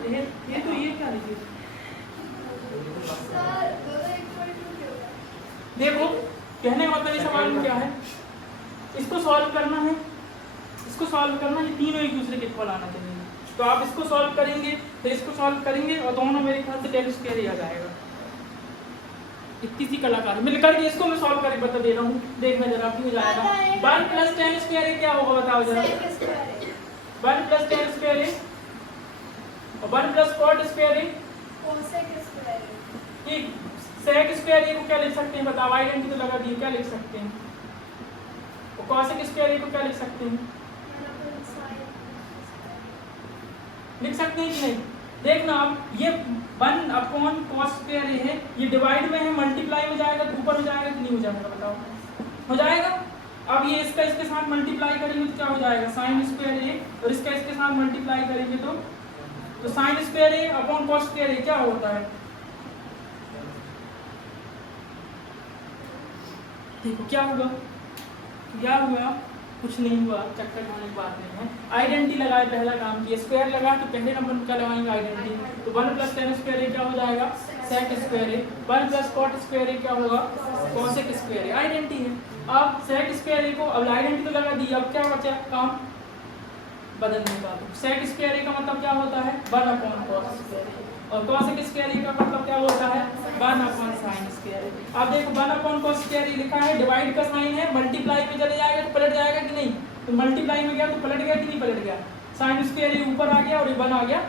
ये तो ये क्या लिखे सर दोनों इक्वल टू क्यों है? देखो कहने का मतलब इस सवाल में क्या है, इसको सॉल्व करना है, इसको सॉल्व करना है, तीनों एक दूसरे के इक्वल आना चाहिए। तो आप इसको सॉल्व करेंगे फिर इसको सॉल्व करेंगे और दोनों मेरे ख्याल से 10 स्क्वायर ही आ जाएगा। इतनी सी कलाकारी मिल करके इसको मैं सॉल्व करके बता दे रहा हूँ, देखना जरा क्यों जाएगा। 1 + 10 स्क्वायर क्या होगा बताओ जरा। सेक स्क्वायर है 1 + 10 स्क्वायर और 1 + cot स्क्वायर कोसेक स्क्वायर है ठीक। सेक स्क्वायर को क्या लिख सकते हैं बताओ, आइडेंटिटी तो लगा दी, क्या लिख सकते हैं। और कॉसेक स्क्वायर को क्या लिख सकते हैं, मतलब साइन लिख सकते हैं कि नहीं। देखना आप ये 1 cos स्क्वायर है, ये डिवाइड में है, मल्टीप्लाई में जाएगा तो ऊपर हो जाएगा कि नहीं हो जाएगा बताओ, हो जाएगा। अब ये इसका इसके साथ मल्टीप्लाई करेंगे तो क्या हो जाएगा sin स्क्वायर है, और इसका इसके साथ मल्टीप्लाई करेंगे तो sin स्क्वायर है अपॉन cos स्क्वायर है क्या होता है। देखो क्या हुआ, क्या हुआ, कुछ नहीं हुआ, चक्कर खाने की बात नहीं है। आइडेंटिटी लगाए पहला काम किया, स्क्वायर लगा तो पहले नंबर में क्या लगाएंगे आइडेंटिटी। तो 1 + 10 स्क्वायर क्या हो जाएगा सेक स्क्वायर है, 1 + cot स्क्वायर क्या होगा कॉसेक स्क्वायर, आइडेंटिटी है। अब सेक स्क्वायर को अब आइडेंटिटी तो लगा दी, अब क्या बचा काम बदलने का। सेक स्क्वायर का मतलब क्या होता है 1/cos स्क्वायर, और कॉसेक स्क्वायर का मतलब क्या होता है 1/sin स्क्वायर। अब देखो 1/cos स्क्वायर लिखा है, डिवाइड का साइन है, मल्टीप्लाई में चले जाएगा तो पलट जाएगा कि नहीं, तो मल्टीप्लाई में गया तो पलट गया कि नहीं पलट गया। sin स्क्वायर ऊपर आ गया और ये 1 आ गया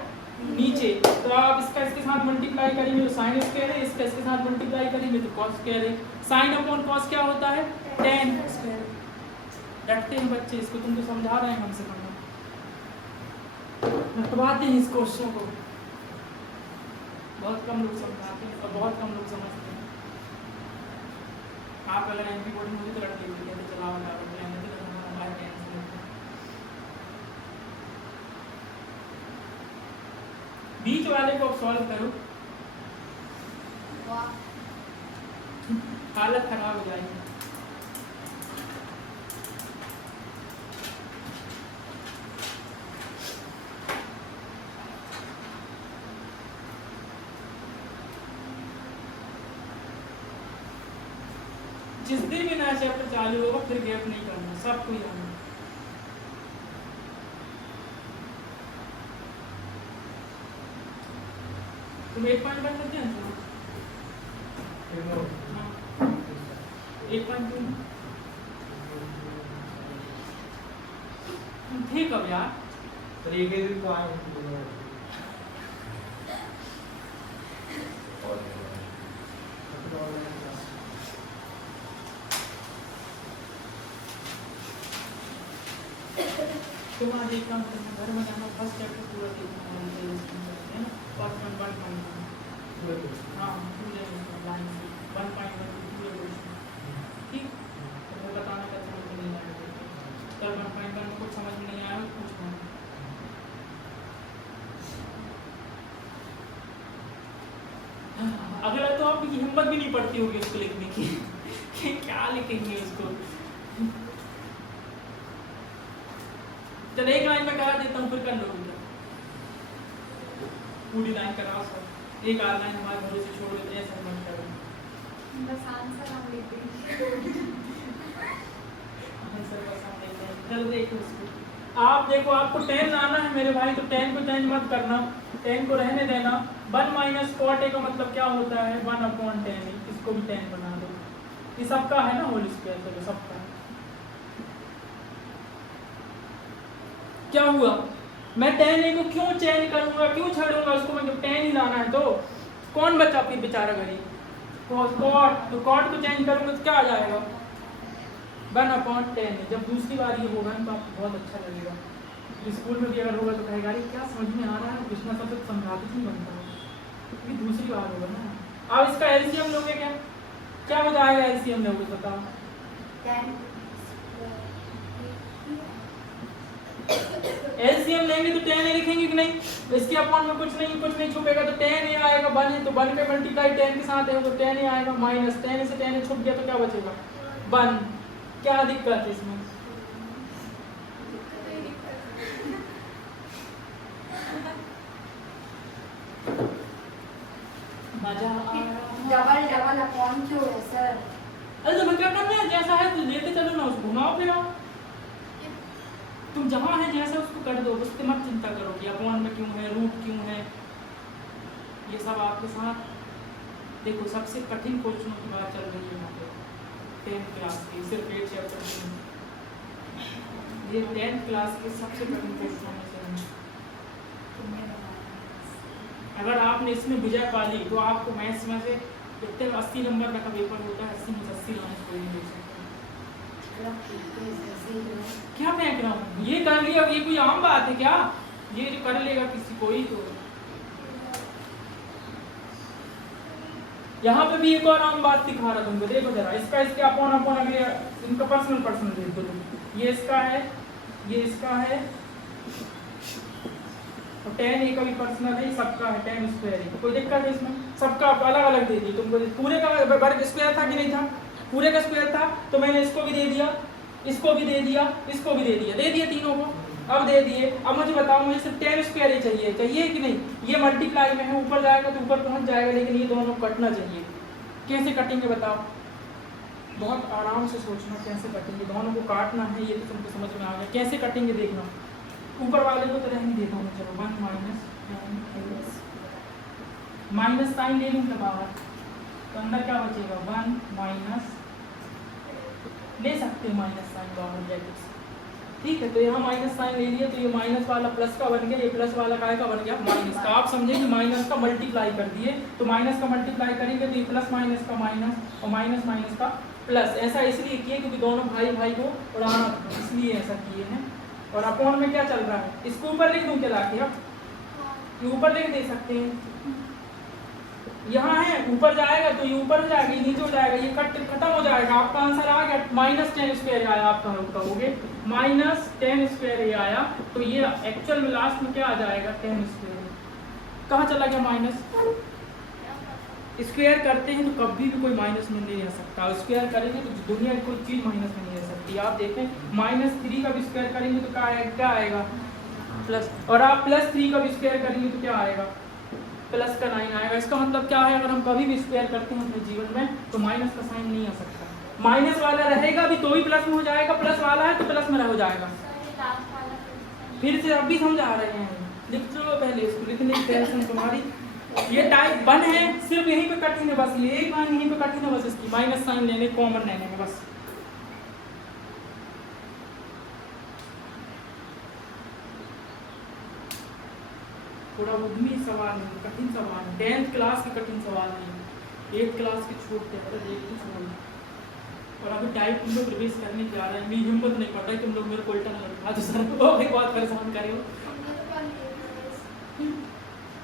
नीचे। तो आप इसका इसके साथ मल्टीप्लाई करेंगे तो sin स्क्वायर है, इसका इसके साथ मल्टीप्लाई करेंगे तो cos स्क्वायर है। sin/cos क्या होता है tan स्क्वायर। रखते हैं बच्चे इसको, तुम तो समझा रहे हैं हमसे करना, रखवाते हैं इस क्वेश्चन को, बहुत कम लोग समझाते हैं और बहुत कम लोग समझते हैं। आप अगर एमपी बोर्ड में तो लड़के हुए कहते चलाओ ना बीच वाले को सॉल्व करो, हालत खराब हो जाएगी। जिस दिन भी नया चैप्टर चालू होगा फिर गैप नहीं करना, सबको ही आना। तुम 1.1 करते हैं ना 1.2 थे कब यार, तो एक ही दिन तो आए तुम आज एक काम करना, घर में जाना, फर्स्ट चैप्टर पूरा देखना है ना, पार्ट 1.1 हाँ पूरे लाइन से 1.1 पूरे ठीक, तो बताने का समझ में नहीं आएगा, कल 1.1 में कुछ समझ में नहीं आया तो पूछना। अगला तो आपकी हिम्मत भी नहीं पड़ती होगी उसको लिखने की कि क्या लिखेंगे उसको। चल एक लाइन में करा देता हूँ फिर कर लोगे, पूरी लाइन कराओ सब, एक आध लाइन हमारे घरों से छोड़ देते हैं, ऐसा मत करो। बस आंसर हम लिख देंगे। चलो देखो उसको, आप देखो आपको 10 लाना है मेरे भाई, तो 10 को चेंज मत करना, 10 को रहने देना। 1 माइनस कॉट ए का मतलब क्या होता है 1/10, इसको भी 10 बना दो। ये सबका है ना होल स्क्वायर, चलो सबका। क्या हुआ, मैं tan a को क्यों चेंज करूंगा, क्यों छोड़ूंगा उसको, मैं जब tan ही लाना है तो कौन बचा फिर बेचारा गरीब, कॉट, तो कॉट को चेंज करूंगा तो क्या आ जाएगा 1/10। जब दूसरी बार ये होगा तो आपको बहुत अच्छा लगेगा। स्कूल में भी अगर होगा तो कहेगा अरे क्या समझ में आ रहा है, कृष्णा सब कुछ समझाते नहीं बनता है, ये दूसरी बार होगा ना। अब इसका एलसीएम लोगे क्या, क्या हो जाएगा एलसीएम लोगे बताओ। एलसीएम लेंगे तो 10 लिखेंगे कि नहीं, इसके अपॉन में कुछ नहीं छुपेगा तो 10 आएगा। 1 है तो 1 पे मल्टीप्लाई 10 के साथ है तो 10 आएगा, माइनस 10 से 10 छुप गया तो क्या बचेगा 1। क्या दिक्कत है इसमें, मजा आ रहा है। डबल अपॉन क्यों है सर? अरे तो क्या करना है, जैसा है तो लेते चलो ना, उसको घुमाओ फिराओ, तुम जहाँ है जैसे उसको कर दो, उससे मत चिंता करो कि अपॉन में क्यों है, रूट क्यों है, ये सब आपके साथ। देखो सबसे कठिन क्वेश्चनों की बात चल रही है यहाँ पे 10th क्लास की, सिर्फ 8 चैप्टर की, ये 10th क्लास के सबसे कठिन क्वेश्चनों में से है। अगर आपने इसमें विजय पा ली तो आपको मैथ्स में से कितने 80 नंबर का पेपर होता है, 80 में 80 नंबर कोई नहीं दे सकता। क्या फेंक रहा हूँ, ये कर लिया, ये कोई आम बात है क्या, ये जो कर लेगा किसी कोई तो। यहाँ पे भी एक और आम बात सिखा रहा तुमको, देखो जरा इसका, इसके अपॉन अगले इनका पर्सनल देख दो, ये इसका है, ये इसका है, और 10 a का भी पर्सनल है, सबका है 10 स्क्वायर है, कोई दिक्कत है इसमें, सबका अलग अलग दे दी तुमको। पूरे का वर्ग स्क्वायर था कि नहीं था, पूरे का स्क्वायर था तो मैंने इसको भी दे दिया, इसको भी दे दिया, इसको भी दे दिए तीनों को, अब दे दिए। अब मुझे बताओ मुझे सिर्फ 10 स्क्वायर ही चाहिए कि नहीं, ये मल्टीप्लाई में है, ऊपर जाएगा तो ऊपर पहुंच जाएगा, लेकिन ये दोनों कटना चाहिए। कैसे कटेंगे बताओ, बहुत आराम से सोचना कैसे कटेंगे, दोनों को काटना है, ये तो तुमको समझ में आ गया कैसे कटेंगे, देखना। ऊपर वाले को तो रहने देता हूँ, चलो 1 माइनस साइन ले लूँ बाहर तो अंदर क्या बचेगा 1 माइनस, ले सकते हैं माइनस साइन बाहर ब्रैकेट से, ठीक है। तो यहाँ माइनस साइन ले लिया तो ये माइनस वाला प्लस का बन गया, ये प्लस वाला काय का बन गया माइनस का। आप समझे कि माइनस का मल्टीप्लाई कर दिए, तो माइनस का मल्टीप्लाई करेंगे तो ये प्लस माइनस का माइनस और माइनस माइनस का प्लस। ऐसा इसलिए किए क्योंकि दोनों भाई भाई को उड़ाना, इसलिए ऐसा किए हैं। और अपॉन में क्या चल रहा है, इसको ऊपर लिख दूं चला के, अब ये ऊपर लिख दे सकते हैं, यहाँ है ऊपर जाएगा तो ये ऊपर हो जाएगा, ये नीचे हो जाएगा, ये खत्म हो जाएगा, आपका आंसर आ गया -10 स्क्वायर आया, आपका कहोगे -10 स्क्वायर ये आया, तो ये एक्चुअल में लास्ट में क्या आ जाएगा 10 स्क्वायर। कहाँ चला गया माइनस, स्क्वायर करते हैं तो कभी भी कोई माइनस में नहीं रह सकता, स्क्वायर करेंगे तो दुनिया की कोई चीज़ माइनस में नहीं रह सकती। आप देखें -3 का भी स्क्वायर करेंगे तो क्या आएगा प्लस, और आप +3 का भी स्क्वायर करेंगे तो क्या आएगा प्लस का 9 आएगा। इसका मतलब क्या है, अगर हम कभी भी स्क्वायर करते हैं अपने जीवन में तो माइनस का साइन नहीं आ सकता, माइनस वाला रहेगा भी तो ही प्लस में हो जाएगा, प्लस वाला है तो प्लस में हो जाएगा। फिर से अब भी समझा रहे हैं, लिख लो पहले इसको, लिखने की टेंशन तुम्हारी। ये टाइप 1 है, सिर्फ यहीं पे कठिन है, बस ये एक लाइन यहीं पे कठिन है, बस इसकी माइनस साइन लेने कॉमन लेने में बस। थोड़ा उद्मी सवाल है, कठिन सवाल है, 10th क्लास के कठिन सवाल नहीं, 8th क्लास के छोड़ते हैं, देखते सवाल। और अभी टाइप तुम लोग रिवीज करने जा रहे हैं, मेरी हिम्मत नहीं पड़ रही, तुम लोग मेरे को उल्टा ना लगा तो सर वो भी बहुत परेशान करे हो।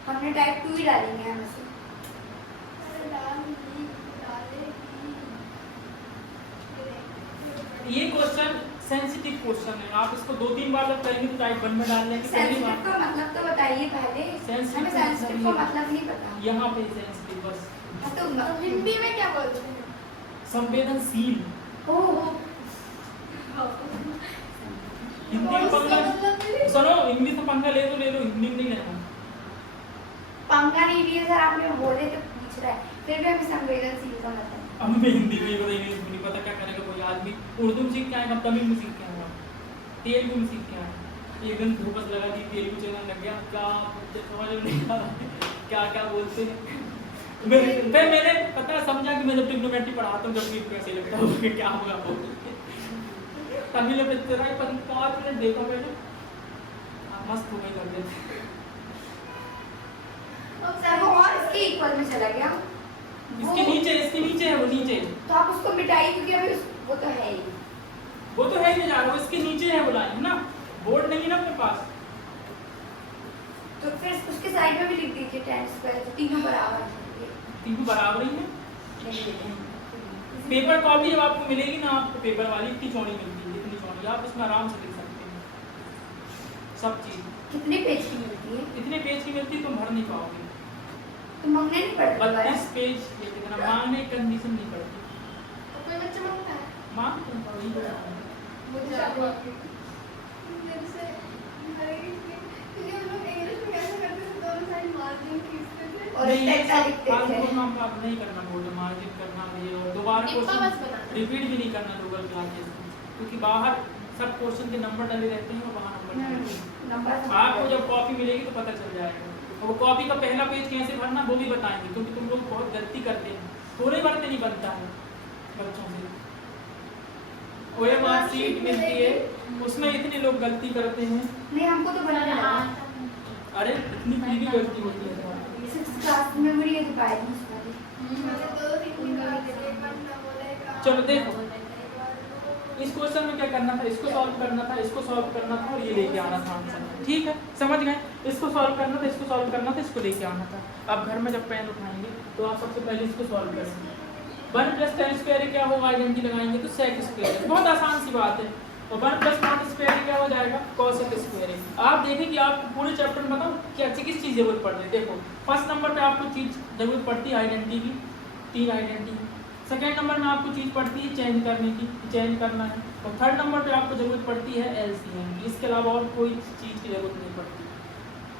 हमने टाइप 2 ही डालेंगे हम इसे। ये क्वेश्चन सेंसिटिव क्वेश्चन है, आप इसको 2-3 बार जब करेंगे तो टाइप 1 में डालने की पहली बार। सेंसिटिव का मतलब तो बताइए पहले, हमें सेंसिटिव का मतलब नहीं पता। यहाँ पे सेंसिटिव बस, तो हिंदी में क्या बोलते हैं? संवेदनशील। ओह हिंदी में पंगा, सुनो इंग्लिश में पंगा ले लो, हिंदी में नहीं लेना। पंगा नहीं लिए सर, आपने बोले तो पूछ रहा है, फिर भी हमें संवेदनशील का मतलब। अब मैं हिंदी में पता इंग्लिश में नहीं पता क्या करेगा कोई आदमी, उर्दू में सीख के आएगा, तमिल में सीख के आएगा, तेलुगु में सीख के आएगा। एक दिन धूपस लगा दी, तेलुगु चैनल लग गया, क्या मुझे समझ में नहीं आ रहा क्या क्या बोलते हैं। फिर मैंने पता समझा कि मैं जब ट्रिग्नोमेट्री पढ़ाता हूँ जब भी कैसे लगता है क्या होगा तमिल में तेरा 5 मिनट देखा मैंने, मस्त हो गई तबियत। सर वो और इसके इक्वल में चला गया, इसके नीचे है वो नीचे, तो आप उसको मिटाइए क्योंकि अभी वो तो है ही, वो तो है ही नहीं जा रहा, इसके नीचे है वो लाइन ना, बोर्ड नहीं है ना अपने पास। तो फिर उसके साइड में भी लिख दीजिए tan स्क्वायर, तो तीनों बराबर हैं। तीनों बराबर ही है। पेपर कॉपी जब आपको मिलेगी ना, आपको पेपर वाली इतनी चौड़ी मिलती है, इतनी चौड़ी, आप उसमें आराम से लिख सकते हैं सब चीज़। कितने पेज की मिलती है? इतने पेज की मिलती तुम भर नहीं पाओगे। तो मांगने नहीं पड़ता 32 पेज ये कितना मांगने की कंडीशन नहीं पड़ती, तो कोई बच्चा मांगता है मांग तुम वही बताओ। मुझे मेरे से क्योंकि हम लोग इंग्लिश में कैसे करते थे, दोनों साइड मार्जिन खींचते थे और टेक्टा लिखते थे। आप नहीं करना बोलते, मार्जिन करना ये और दोबारा टिप्पा बस क्वेश्चन बनाना। रिपीट भी नहीं करना गूगल क्लासेस में, क्योंकि बाहर सब क्वेश्चन के नंबर डले रहते हैं और वहाँ नंबर डले रहते हैं। नंबर आपको जब कॉपी मिलेगी तो पता चल जाएगा, और वो कॉपी का पहला पेज कैसे भरना वो भी बताएंगे, क्योंकि तुम लोग बहुत गलती करते हैं, थोड़े भरते नहीं बनता है बच्चों से। OMR शीट मिलती है उसमें इतने लोग गलती करते हैं, नहीं हमको तो बनाना है। अरे इतनी भी गलती होती है। 6th क्लास में मेरी ये पाया था उसका भी। मैंने 2-3 निकाल के एक बार ना बोलेगा। चलो देखो इस क्वेश्चन में क्या करना था, इसको सॉल्व करना था, इसको सॉल्व करना था और ये लेके आना था आंसर, ठीक है समझ गए। इसको सॉल्व करना था, इसको सॉल्व करना था, इसको लेके आना था। अब घर में जब पेन उठाएंगे तो आप सबसे पहले इसको सॉल्व करेंगे। 1 + tan स्क्वायर क्या होगा, आइडेंटिटी लगाएंगे तो sec स्क्वायर, बहुत आसान सी बात है। और 1 + cot स्क्वायर क्या हो जाएगा, cosec स्क्वायर। आप देखें कि आप पूरे चैप्टर में बताओ क्या किस चीज़ जरूरत पड़ रही है। देखो फर्स्ट नंबर पे आपको चीज़ जरूरत पड़ती है आइडेंटिटी की, 3 आइडेंटिटी। सेकेंड नंबर में आपको चीज़ पड़ती है चेंज करने की, चेंज करना है। और थर्ड नंबर पे आपको जरूरत पड़ती है LCM की, इसके अलावा और कोई चीज़ की जरूरत नहीं पड़ती।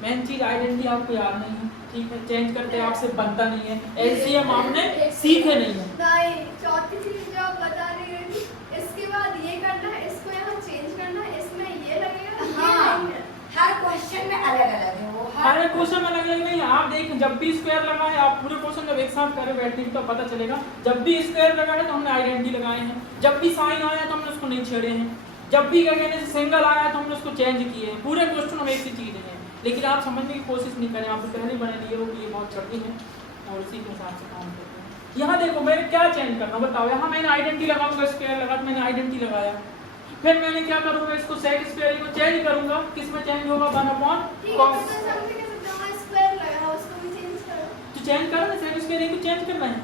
मेन चीज़ आइडेंटिटी आपको याद नहीं है, ठीक है, चेंज करते आपसे बनता नहीं है, LCM आपने सीखे नहीं है। नहीं, चौथी चीज जो आप बता रही थी, इसके बाद ये करना है, इसको यहाँ चेंज करना है, इसमें ये लगेगा, ये हाँ। नहीं है। हर क्वेश्चन में अलग अलग है वो, अरे क्वेश्चन में अलग अलग नहीं है। आप देख जब भी स्क्वायर लगा है, आप पूरे क्वेश्चन जब एक साथ करें बैठेंगे तो पता चलेगा। जब भी स्क्वायर लगा है तो हमने आइडेंटिटी लगाए हैं, जब भी साइन आया तो हमने उसको नहीं छेड़े हैं, जब भी क्या कहने से सिंगल आया तो हमने उसको चेंज किए हैं। पूरे क्वेश्चन में एक ही चीज़ है, लेकिन आप समझने की कोशिश नहीं करें, आपको पहले बने लिए हो कि ये बहुत छड़ी है और उसी के हिसाब से काम करते हैं। यहाँ देखो मैंने क्या चेंज करना बताओ, यहाँ मैंने आइडेंटिटी लगाऊंगा, स्क्वायर लगा तो मैंने आइडेंटिटी लगाया, फिर मैंने क्या करूँगा, इसको सेक स्क्वायर को चेंज करूँगा, किस में चेंज होगा, 1/cos। ठीक है, तो समझ के जहाँ स्क्वायर लगा है उसको भी चेंज करो। तो चेंज करो ना, सेक स्क्वायर को चेंज करना है।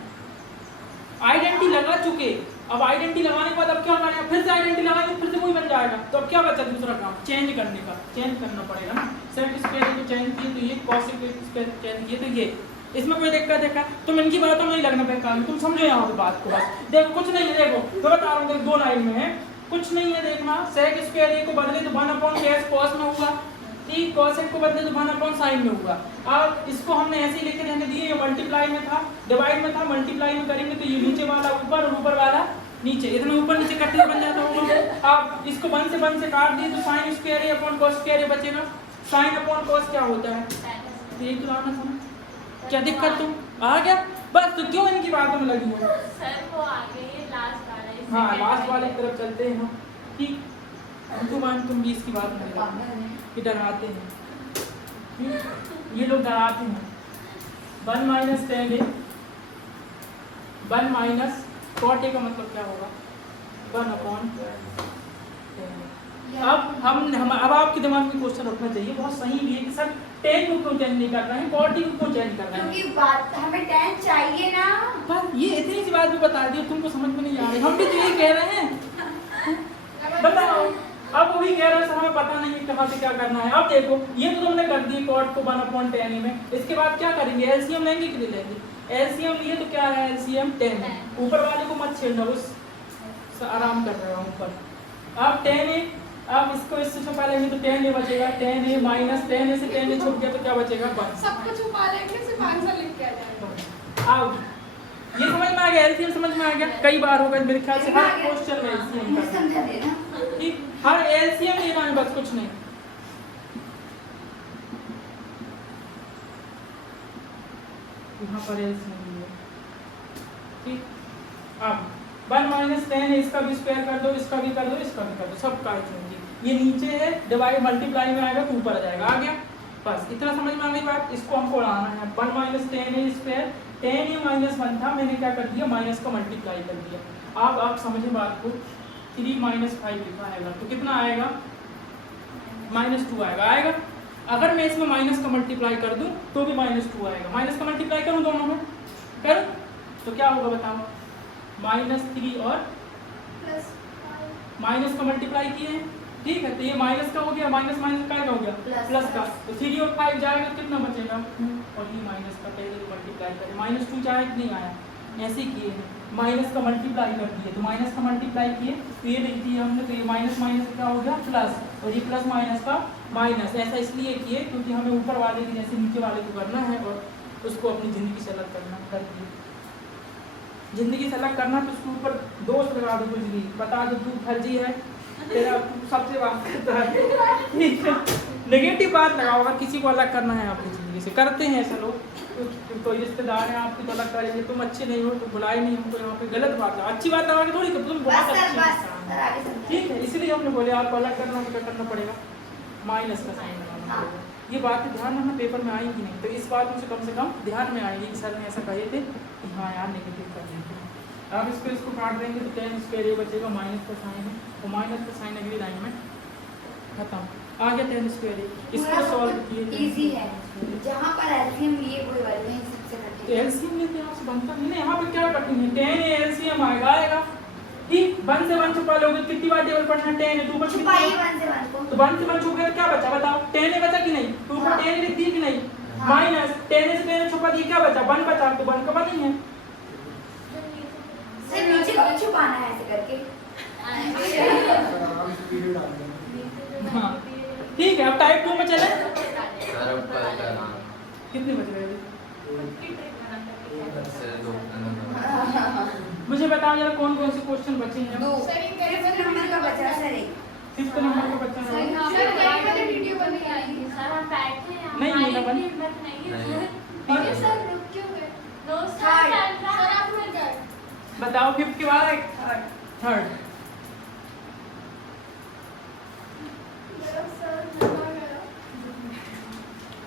आइडेंटिटी लगा चुके, अब आइडेंटिटी लगाने के बाद अब क्या करेंगे, फिर से आइडेंटिटी लगाएंगे, फिर से वही बन जाएगा। तो अब क्या बचा दूसरा काम, चेंज करने का, चेंज करना पड़ेगा ना। सेक स्क्वायर को चेंज किए तो ये, cos स्क्वायर चेंज किए तो ये, इसमें कोई दिक्कत है? तुम इनकी बातों में नहीं लगना बेकार, तुम समझो यहाँ पे बात को बस। देखो कुछ नहीं है, देखो मैं बता रहा हूँ, देखो 2 लाइन में है, कुछ नहीं है देखना। सेक स्क्वायर को बदले तो 1/cos cos में हुआ, ठीक, cosec को बदले तो 1/sin में हुआ। अब इसको हमने ऐसे ही लिखे रहने दिए, ये मल्टीप्लाई में था, डिवाइड में था, मल्टीप्लाई में करेंगे तो ये नीचे वाला ऊपर और ऊपर वाला नीचे, इतना ऊपर नीचे करते हुए बन जाता होगा। अब इसको 1 से 1 से काट दिए तो sin square upon cos square बचेगा। sin अपॉन cos क्या होता है, तो एक तो आना समझ, क्या दिक्कत तुम आ गया बस। तो क्यों इनकी बातों में लगी हो सर वो आगे ये लास्ट वाला है, हाँ लास्ट वाले की तरफ चलते हैं हम, ठीक। तुम भी इसकी बात नहीं करना, ये डराते हैं, ये लोग डराते हैं। 1 - tan a, 1 - cot a का मतलब क्या होगा, 1/tan a। अब आपके दिमाग में क्वेश्चन रखना चाहिए, बहुत सही भी है कि सर tan को क्यों चेंज नहीं कर रहे हैं, cot a को क्यों चेंज कर रहे हैं। क्योंकि बात हमें tan चाहिए ना, पर ये इतनी सी बात भी बता दी, तुमको समझ में नहीं आ रही, हम भी तो यही कह रहे हैं। बताओ, अब वो भी कह रहा है सर हमें पता नहीं है कहाँ से क्या करना है। अब देखो ये तो तुमने कर दी cot को 1/tan में, इसके बाद क्या करेंगे, LCM लेंगे कि नहीं लेंगे। LCM लिए तो क्या है, LCM 10, ऊपर वाले को मत छेड़ना, उस आराम कर रहे हो ऊपर। अब tan a, अब इसको इससे पहले तो tan a बचेगा, tan a minus tan a से tan a छूट गया तो क्या बचेगा, 1। सब कुछ छुपा लेंगे, सिर्फ आंसर लिख के आ जाएगा। अब ये समझ में आ गया, LCM समझ में आ गया, कई बार होगा मेरे ख्याल से हर क्वेश्चन में LCM का, समझा देना। ठीक, हर LCM लेना है बस, कुछ नहीं। यहाँ पर एल्स नहीं है। ठीक, अब 1 माइनस 10 है, इसका भी स्क्वायर कर दो, इसका भी कर दो, इसका भी कर दो, सब का ये नीचे है, डिवाइड मल्टीप्लाई में आएगा तो ऊपर आ जाएगा। आ गया, बस इतना समझ में आ गई बात। इसको हमको उड़ाना है। 1 माइनस 10 है स्क्वायर, 10 ये माइनस 1 था, मैंने क्या कर दिया, माइनस का मल्टीप्लाई कर दिया। अब आप समझे बात को, 3 माइनस 5 लिखा आएगा तो कितना आएगा, -2 आएगा। आएगा, अगर मैं इसमें माइनस का मल्टीप्लाई कर दूं तो भी -2 आएगा। माइनस का मल्टीप्लाई करूं दोनों में, करूं तो क्या होगा बताओ, -3 और माइनस का मल्टीप्लाई किए, ठीक है, तो ये माइनस का हो गया, माइनस माइनस का हो गया प्लस का, तो 3 और 5 जाएगा तो कितना बचेगा, और ये माइनस का पहले मल्टीप्लाई करें, -2 जाए कि नहीं आया, ऐसे किए हैं, माइनस का मल्टीप्लाई कर दिए, तो माइनस का मल्टीप्लाई किए तो ये लिख दिया हमने, तो ये माइनस माइनस क्या हो गया प्लस, और ये प्लस माइनस का माइनस। ऐसा इसलिए किए क्योंकि हमें ऊपर वाले की जैसे नीचे वाले को करना है और उसको अपनी ज़िंदगी से अलग करना, कर दिए। ज़िंदगी से अलग करना तो उसके ऊपर दोष लगा दो, कुछ भी बता दो, तू फर्जी है, तेरा सबसे बात करता है, ठीक है, नेगेटिव बात लगाओ। अगर किसी को अलग करना है अपनी ज़िंदगी से, करते हैं ऐसे लोग, कोई रिश्तेदार हैं आपके तो अलग करेंगे, तुम अच्छे नहीं हो तो बुलाए नहीं हमको यहाँ पे, गलत बात है। अच्छी बात लगा के थोड़ी तुम बहुत अच्छे इंसान, ठीक है, इसलिए हमने बोले आपको अलग करना तो क्या करना पड़ेगा, माइनस का साइन लगाना पड़ेगा। ये बातें ध्यान रखना, पेपर में आएंगी नहीं, तो इस बात से कम ध्यान में आएगी कि सर ने ऐसा कहे थे कि हाँ यार नेगेटिव कर देंगे। अब इसको काट देंगे तो 10 स्क्वायर ये बचेगा, माइनस का साइन है, तो माइनस का साइन अगली लाइन में खत्म। आ गया 10 स्क्वायर, इसको सॉल्व किए, इजी है, जहाँ पर एलसीएम लिए कोई वाले नहीं सबसे कठिन। तो एलसीएम लेते हैं आपसे बनता नहीं, यहाँ पे क्या कठिन है, 10 एलसीएम आएगा, ठीक, 1 से 1 छुपा लोगे, कितनी बार टेबल पढ़ना, 10 है, 2 पर छुपाइए 1 से 1 को, तो 1 से 1 छुप गया, क्या बचा बताओ, 10 बचा कि नहीं, 2 पर 10 लिख दी कि नहीं, माइनस 10 से 10 छुपा दिया, क्या बचा 1 बचा, तो 1 का 1 ही है, सिर्फ नीचे को छुपाना है ऐसे करके। हाँ ठीक है। अब टाइप 2 में चले, कितने बच गए, मुझे बताओ जरा कौन कौन से क्वेश्चन बचे हैं। 2 फिफ्थ नंबर का बचा सर, एक 5th नंबर का बच्चा है, वीडियो बन के आएगी सर हम बैठे हैं, नहीं, हमारी नहीं, भी हिम्मत नहीं है। और सर रुक क्यों गए दोस्त Third. सर आप मिल गए बताओ 5th के बाद 3rd, मेरा सर मर गया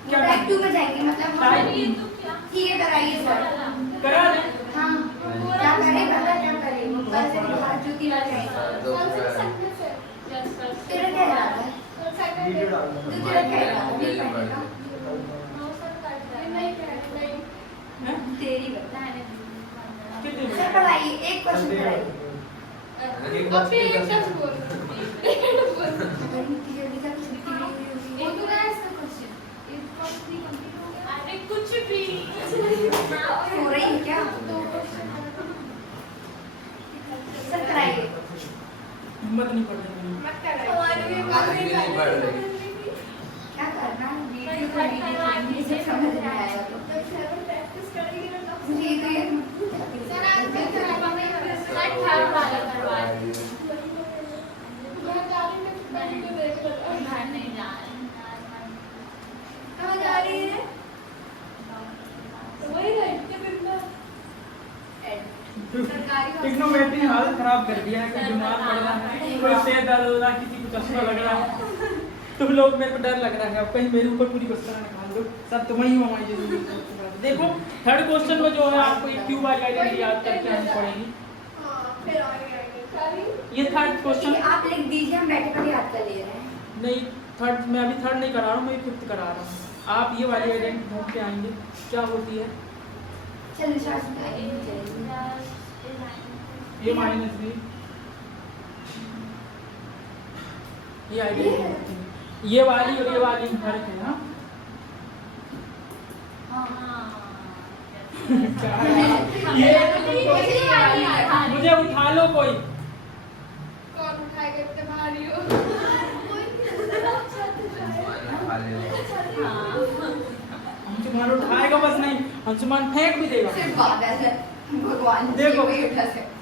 क्या टाइप 2 में जाएंगे मतलब Type हम, ये तो क्या ठीक है कराइए सर। करा दे, हाँ क्या करें पता क्या करें, कल से बाहर जूती लग गई। कौन से सेक्टर से जस्ट कर तेरा क्या इरादा है, सर सेकंड वीडियो डे डाल तो दो। तेरा क्या इरादा है, नहीं पढ़ेगा, नो सर करता है नहीं कह रहे नहीं हैं? तेरी बता। कितने सर बचे? पढ़ाइए, एक क्वेश्चन पढ़ाइए। अब भी एक शब्द बोल अगर इतनी जल्दी तक छुट्टी नहीं हुई होगी। वो तो है इसका क्वेश्चन एक क्वेश्चन कंप्लीट हो गया अरे कुछ भी हो रही है क्या, दो क्वेश्चन सर कराइए। हिम्मत नहीं पड़ रही मेरी। मत कर हमारी भी नहीं पढ़ रही। क्या करना है, वीडियो को वीडियो से समझ में आएगा तो प्रैक्टिस करेंगे ना मुझे ये तो ये सर आज भी करवा नहीं कर रहे सर थर्ड वाला करवा रही हूँ। मैं जा रही हूँ मैं वीडियो देख रहा हूँ घर नहीं जा रहे कहाँ जा रही है वही गई कि फिर मैं सरकारी टिक्नोमेट्री ने हालत खराब कर दिया है, कोई बीमार पड़ रहा है, कोई सिर दर्द हो रहा है, किसी को चश्मा लग रहा है, तुम लोग मेरे को डर लग रहा है, अब कहीं मेरे ऊपर पूरी क्वेश्चन निकाल दो, सब तुम ही हमारी जिंदगी में। देखो 3rd क्वेश्चन में जो है आपको एक क्यू वाली आइडेंटिटी याद करके आनी पड़ेगी, हाँ फिर आगे ये 3rd क्वेश्चन आप लिख दीजिए, हम बैठे बैठे याद कर ले रहे हैं। नहीं, 3rd मैं अभी 3rd नहीं करा रहा हूँ, मैं 5th करा रहा हूँ। आप ये वाली आइडेंटिटी ढूंढ के आएंगे क्या होती है, चलिए शायद चलिए ये माइनस भी, ये आइडेंटिटी होती है, ये वाली और ये वाली में फर्क है। हाँ मुझे उठा लो कोई, कौन उठाएगा इतने भारी हो अंशुमान उठाएगा बस नहीं, अंशुमान फेंक भी देगा। सिर्फ बात है भगवान जी देखो। वही उठा सकते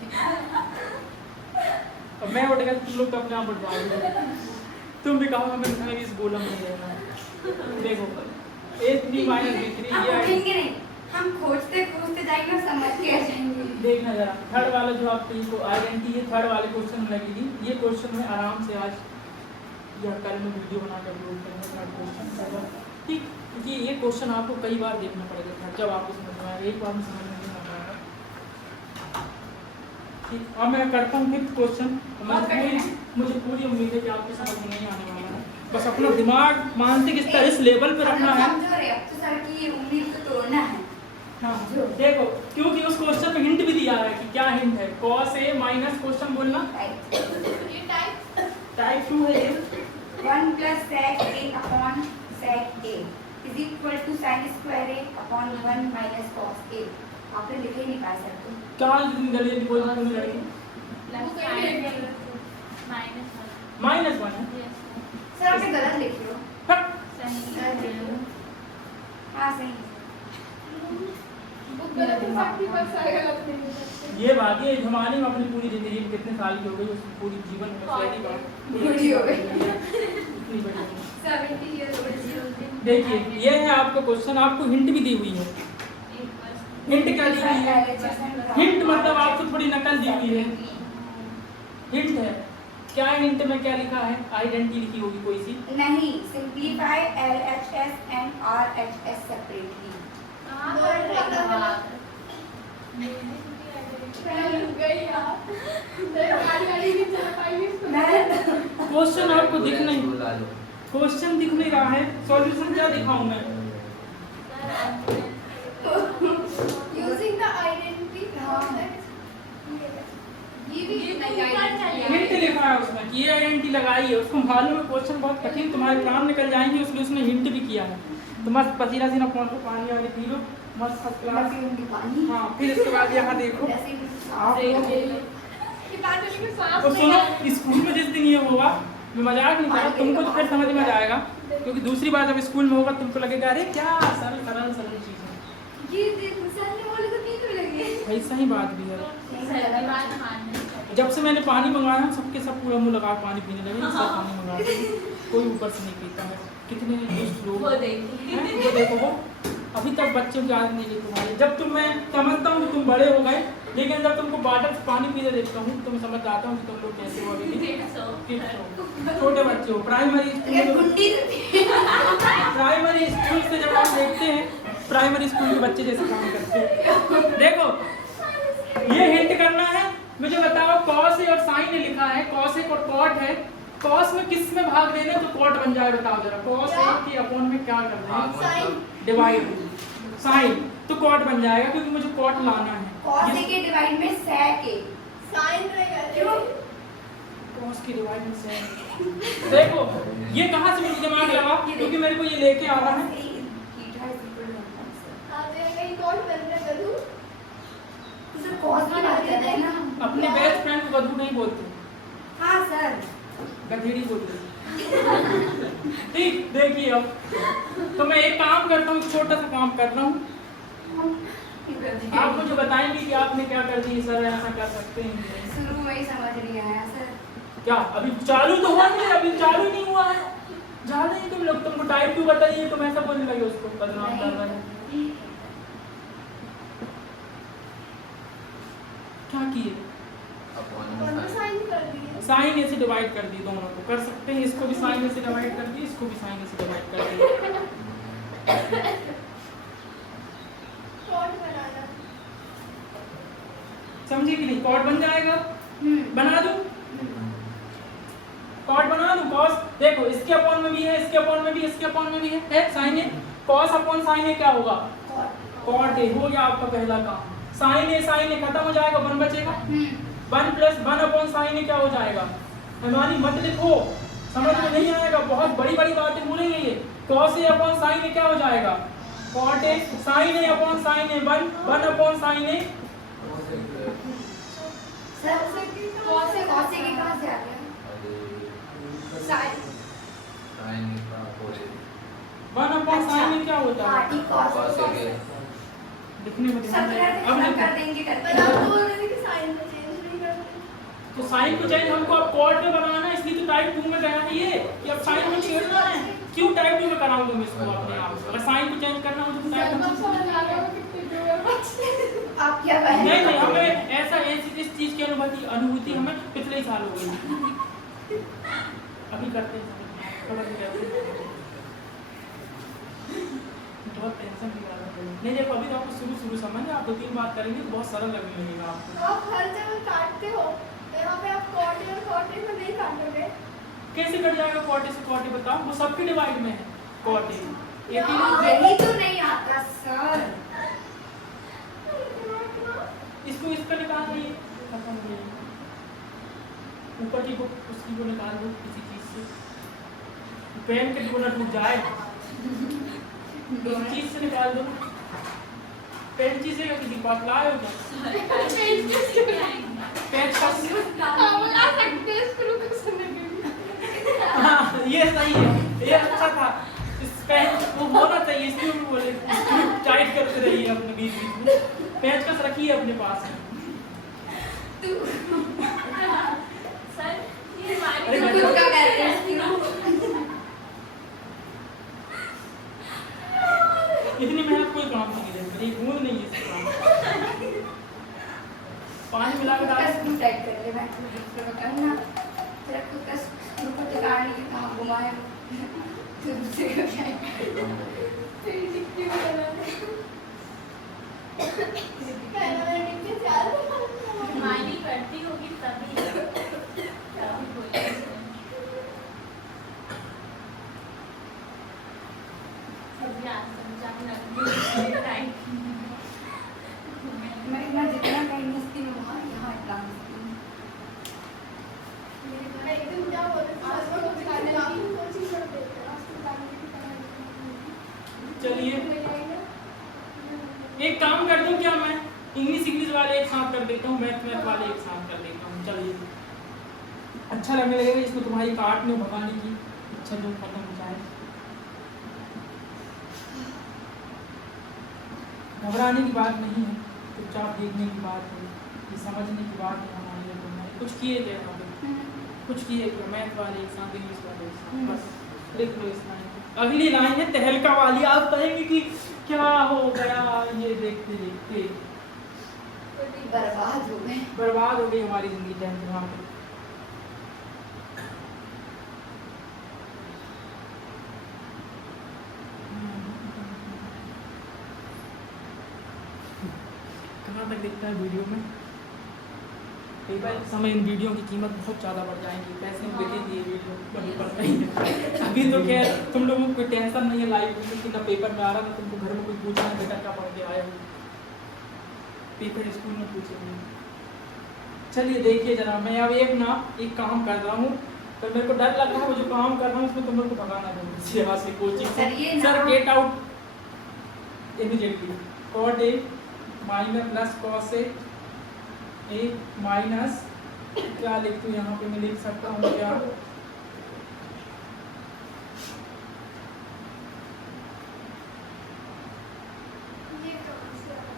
अब मैं उठ गया, तुम लोग तो अपने आप उठ जाओगे, तुम भी कहो हमें उठाएगी इस गोलम में देना। देखो A3 - B3 आप ये उठेंगे नहीं, हम खोजते खोजते जाएंगे और समझ के आ जाएंगे। देखना जरा थर्ड वाला जो आपको आइडेंटिटी है, थर्ड वाले क्वेश्चन में लगेगी। ये क्वेश्चन में आराम से आज या कल में वीडियो बना कर अपलोड करेंगे थर्ड क्वेश्चन, ठीक। क्योंकि ये क्वेश्चन आपको कई बार देखना पड़ेगा जब आपको समझ में आएगा, एक बार में समझ में नहीं आ पाएगा, ठीक। अब मैं करता हूँ फिफ्थ क्वेश्चन। मुझे पूरी उम्मीद है कि आपको समझ में नहीं आने वाला है, बस अपना दिमाग मानसिक स्तर इस लेवल पे रखना है। समझो रे, अब तो सर की उम्मीद को तोड़ना है। हाँ देखो, क्योंकि उस क्वेश्चन में हिंट भी दिया है कि क्या हिंट है। cos a माइनस क्वेश्चन बोलना ये टाइप टाइप 2 है ये। 1 plus sec a upon sec a is equal to sin square a upon 1 minus cos a। आपने लिखे ही नहीं पा सकते। क्या गलती बोल रहा है लड़की? माइनस 1 है। सर आपने गलत लिखे हो। हट। हाँ सही। बुक गलत है, सबकी बस आएगा लगने में। ये बात है हमारी में अपनी पूरी जिंदगी में कितने साल की हो गई, उसकी पूरी जीवन में पहली बार बूढ़ी हो गई। इतनी बड़ी हो गई। 70 years old। देखिए ये है आपका क्वेश्चन, आपको हिंट भी दी हुई है। हिंट क्या दी हुई है? हिंट मतलब आपको थोड़ी नकल दी हुई है। हिंट है क्या? हिंट में क्या लिखा है? आइडेंटिटी लिखी होगी कोई सी। नहीं, simplify LHS and RHS separately. Question आपको दिख नहीं, क्वेश्चन दिख नहीं रहा है, सॉल्यूशन क्या दिखाऊं मैं? Using the identity concept। ये भी हिंट लिखा है उसमें कि ये आइडेंटिटी लगाई है। उसको मालूम है क्वेश्चन बहुत कठिन, तुम्हारे काम निकल जाएंगे, इसलिए उसने हिंट भी किया है। तो मस्त पसीना सीना पहुँच को पानी वाली पी लो, मस्त फर्स्ट क्लास। हाँ फिर इसके बाद यहाँ देखो आप तो सुनो, स्कूल में जिस दिन ये होगा, मैं मजाक नहीं कर रहा, तुमको तो फिर समझ में आएगा। क्योंकि दूसरी बार जब स्कूल में होगा तुमको लगेगा अरे क्या सरल सरल सरल चीज़ है। भाई सही बात भी है। जब से मैंने पानी मंगाया सबके सब पूरा मुँह लगा पानी पीने लगे। सब पानी मंगा कोई ऊपर से नहीं पीता है। कितने लोग हैं, वो देखो वो अभी तक बच्चे को याद नहीं है तुम्हारे। जब तुम, मैं समझता हूँ कि तुम बड़े हो गए, लेकिन जब तुमको बाटल से पानी पीने देखता हूँ तो मैं समझ आता हूँ कि तुम लोग कैसे हो। अभी छोटे बच्चे हो, प्राइमरी स्कूल से जब आप देखते हैं, प्राइमरी स्कूल के बच्चे जैसे काम करते हैं। देखो ये हिंट करना है, मुझे बताओ कॉस है और साइन ने लिखा है, कॉस एक और कॉट है। कॉस में किस में भाग देना है तो कॉट बन जाए, बताओ जरा। कॉस एक की अपॉन में क्या करना है? डिवाइड। साइन तो कॉट बन जाएगा क्योंकि मुझे कॉट लाना है। cos के डिवाइड में sec a। साइन रहेगा। क्यों? कॉस की डिवाइड में साइन। देखो ये कहाँ से मुझे दिमाग लगा, क्योंकि मेरे को ये लेके आ रहा है। कहीं कौन बनना करूँ? तो सर cos की बात कर रहे हैं ना। अपने बेस्ट फ्रेंड को गधू नहीं बोलते, हाँ सर। गधेड़ी बोलते। ठीक देखिए अब तो मैं एक काम करता हूँ, छोटा सा काम कर रहा हूँ। आप मुझे बताएंगे कि आपने क्या कर दी सर, ऐसा कर सकते हैं? शुरू में ही समझ नहीं आया सर। क्या अभी चालू तो हुआ नहीं, अभी चालू नहीं हुआ है। ज्यादा ही तुम लोग, तुमको टाइप 2 बताइए तुम ऐसा बोलने लगे, उसको बदनाम कर रहे हैं। क्या किए? साइन कर दिए। साइन ए से डिवाइड कर दी, दोनों को कर सकते हैं। इसको भी साइन ए से डिवाइड कर दी, इसको भी साइन ए से डिवाइड कर दी। कौन बनाना? समझे कि नहीं? कॉट बन जाएगा। बना दूं? कॉट बना दूं? कॉस देखो इसके अपॉन में भी है, इसके अपॉन में भी, इसके अपॉन में भी है sine A. Cos upon sine A क्या होगा? Cot A. हो गया आपका पहला काम। साइन ए खत्म हो जाएगा, 1 बचेगा। 1 प्लस 1 अपॉन साइन ए क्या हो जाएगा? हमारी मत लिखो, समझ में नहीं आएगा, बहुत बड़ी बड़ी बातें बोलेंगे ये। Cos A upon sine A क्या हो जाएगा? Cot A. Sine A upon sine A 1 upon sine A. Sir cos के कहाँ से आ गया? साइन 1 अपॉन साइन ए क्या होता है? हाँ ठीक, cos लिखने में ध्यान सब दें। अब कर देंगे पर आप बोल रहे थे कि साइन को चेंज नहीं करते। तो साइन को चेंज हमको अब कॉट में बनाना है, इसलिए तो टाइप टाइप 2 में गया है ये कि अब साइन को छेड़ना है। क्यों टाइप 2 में कराऊं तुम इसको अपने आप? अगर साइन को चेंज करना हो तो टाइप 2 आप क्या कह रहे नहीं हैं? नहीं, हमें ऐसा इस चीज की अनुभूति हमें पिछले ही साल हो गई। अभी करते हैं बहुत टेंशन की बात है। नहीं देखो अभी तो आपको शुरू समझ है, आप 2-3 बार करेंगे तो बहुत सरल लगने लगेगा आपको। आप हर जगह काटते हो, यहाँ पे आप 40 और 40 में नहीं काटोगे। कैसे कट जाएगा 40 से 40 बताओ? वो सबके डिवाइड में है 40। यही तो नहीं आता सर। इसको इसका निकाल दीजिए, खत्म हो गई। ऊपर की को उसकी को निकाल दो किसी चीज से, पेन के डोना टूट जाए किसी चीज से निकाल दो। पेन चीज है किसी पास लाए हो क्या? पेन का हाँ ये सही है, ये अच्छा था। इस पेन वो होना चाहिए, इसलिए भी बोले टाइट करते रहिए अपने बीच में। पेचकस रखिए अपने पास। सर ये हमारी अरे तुम खुद का कहते हैं क्यों? इतनी मेहनत कोई काम नहीं है, ये भूल नहीं है इसका। पानी मिला के डाल स्क्रू टाइट कर ले, मैं तुम्हें दूसरा बताऊं ना। तेरा खुद का स्क्रू को टिकाने के कहाँ घुमाए तो दूसरे का क्या है? तेरी टिक्की वगैरह कहना मैं नीचे से आ रहा हूँ। मायने करती होगी तभी तभी बोलती है। सभी आज समझाने लगती मैं इतना जितना कहीं मस्ती में वहाँ यहाँ इतना मस्ती में। मैं एक दिन क्या बोलते थे, हस्बैंड को दिखाने लगी, कोचिंग कर देते हैं, आज तो जाने की पढ़ाई चलिए एक काम कर दूं क्या, मैं इंग्लिश वाले एक साथ कर देता हूँ, मैथ वाले एक साथ कर देता हूँ। चलिए अच्छा लगने लगेगा इसको तुम्हारी काटने और भगाने की इच्छा जो खत्म हो जाए। घबराने की बात नहीं है, चुपचाप देखने की बात है, ये समझने की बात है हमारे लिए। तुम्हारे कुछ किए क्या यहाँ पे? कुछ किए क्या? मैथ वाले एक साथ, इंग्लिश वाले एक साथ, बस लिख लो इस लाइन को। अगली लाइन है तहलका वाली। आप कहेंगे कि क्या हो गया ये देखते देखते? बर्बाद हो गए। बर्बाद हो गई हमारी जिंदगी टेंथ वहाँ पे। कहाँ तक दिखता है वीडियो में? कई बार समय इन वीडियो की कीमत बहुत ज़्यादा बढ़ जाएंगी, पैसे में बिकेंगी ये वीडियो बड़ी पड़ रही है। अभी तो क्या है, तुम लोगों को कोई टेंशन नहीं है लाइव क्योंकि ना पेपर में आ रहा था, तुमको घर में कोई पूछना है बेटा क्या पढ़ के आए हो, पेपर स्कूल में पूछेंगे। चलिए देखिए जरा, मैं अब एक काम कर रहा हूँ, पर मेरे को डर लग रहा है वो जो काम कर रहा हूँ उसमें तुम लोग को भगाना है यहाँ से कोचिंग से। Sir get out immediately. Cot A minus plus cos A minus क्या लिखूँ यहाँ पे? मैं लिख सकता हूँ क्या? ये कहाँ से आ रहा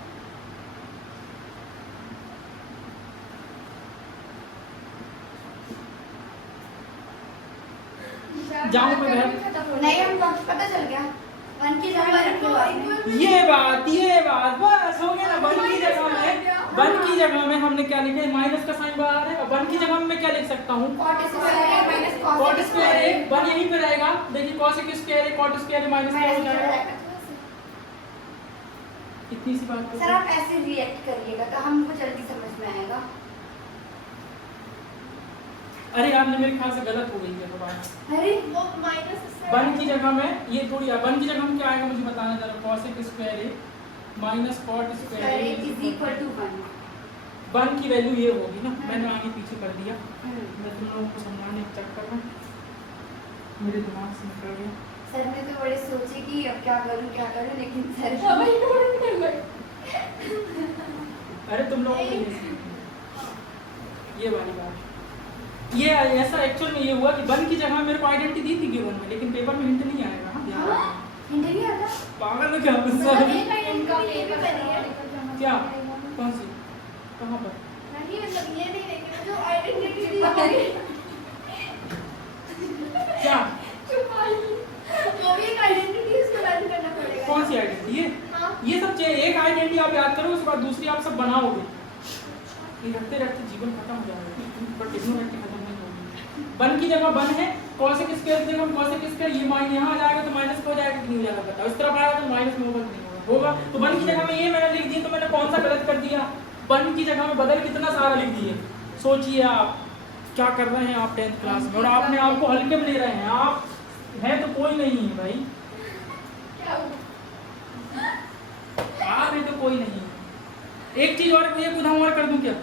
है? जाऊँ मैं घर? नहीं हमको पता चल गया। 1 की जगह ये बात बस हो गया ना। 1 की जगह में हमने क्या लिखा है? माइनस का साइन बाहर है। और 1 की जगह में मैं क्या लिख सकता हूँ? कॉट स्क्वायर ए 1 यहीं पे रहेगा। देखिए cosec square A cot square A minus क्या हो जाएगा? इतनी सी बात सर आप ऐसे रिएक्ट करिएगा तो हमको जल्दी समझ में आएगा। अरे आपने मेरे ख्याल से गलत हो गई है तो बात। अरे वो माइनस 1 की जगह में ये थोड़ी 1 की जगह में क्या आएगा मुझे बताना जरा। Cosec square A minus cot square A is equal to 1। 1 की वैल्यू ये होगी ना। मैंने आगे पीछे कर दिया, मैं तुम लोगों को समझाने के चक्कर में मेरे दिमाग से निकल गया। सर मैं तो बड़े सोचे कि अब क्या करूं लेकिन सर अरे तुम लोगों को ये वाली बात, ये ऐसा एक्चुअल में ये हुआ कि 1 की जगह मेरे को आइडेंटिटी दी थी गिवन में, लेकिन पेपर में हिंट नहीं आएगा। हाँ ध्यान रखना। हिंट नहीं आता। पागल हो क्या गुस्सा? इनका पेपर है। क्या? कौन सी? कहाँ पर? नहीं मतलब ये नहीं लेकिन जो आइडेंटिटी सब बनाओगे, ये रखते रखते जीवन खत्म हो जाएगा, पर टेक्नोलॉजी खत्म नहीं होगी। वन की जगह वन है, कॉसेक स्क्वायर की जगह कॉसेक स्क्वायर, ये माइनस यहाँ आ जाएगा तो माइनस हो जाएगा कि नहीं हो जाएगा बताओ, इस तरफ आएगा तो माइनस में होगा कि नहीं होगा, तो वन की जगह में ये मैंने लिख दी, तो मैंने कौन सा गलत कर दिया, वन की जगह में बदल कितना सारा लिख दिए। सोचिए आप क्या कर रहे हैं आप 10th क्लास में, और आपने आपको हल्के में ले रहे हैं, आप है तो कोई नहीं है भाई, आप है तो कोई नहीं है। एक चीज और, एक उदाहरण और कर दूं क्या,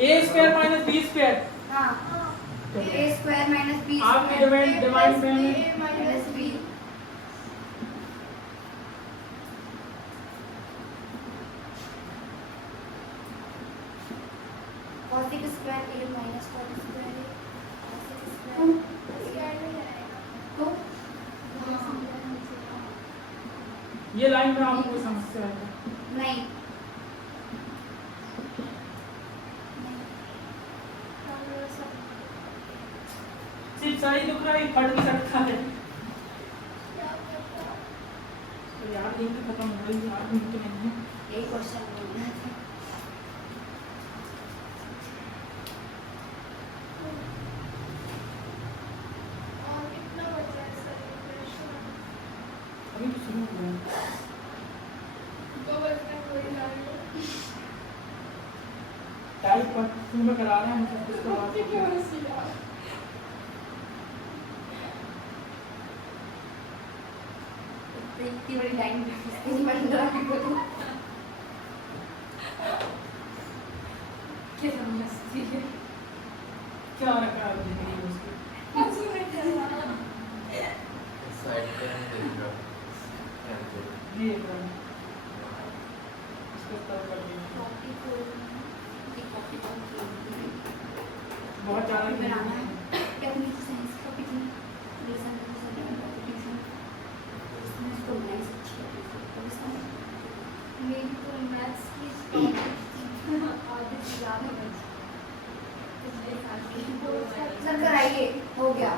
ए स्क्वायर माइनस बी स्क्वायर, हाँ ए स्क्वायर माइनस बी आपके डिवाइड में minus B, cosec square A minus cos square A, cosec square तो ये लाइन में आपको कोई समस्या है? नहीं सिर्फ सही दुख रहा है, फट भी सकता है। तो यार लिंक खत्म हो गई यार, लिंक तो नहीं है। एक क्वेश्चन बोलना था, और कितना बचा है सर प्रश्न? अभी तो शुरू हुआ है। दो बचता है, कोई ना लो। टाइप पर शुरू में करा रहे हैं मतलब इसको बात ठीक है बस यार। तो इतनी बड़ी लाइन इसमें बन रहा है को क्या समझती है, क्या रखा है जिंदगी में उसकी? साइड पे हम देख रहा ये एक रहा है। इसको तब कर देंगे। बहुत ज़्यादा बनाना है क्या मुझे साइंस का कितनी रीजन है सर कॉम्पिटिशन इसमें इसको नाइस अच्छी है मेरी तो मैथ्स की आगे से ज़्यादा बची। इसलिए काफ़ी सर कराइए हो गया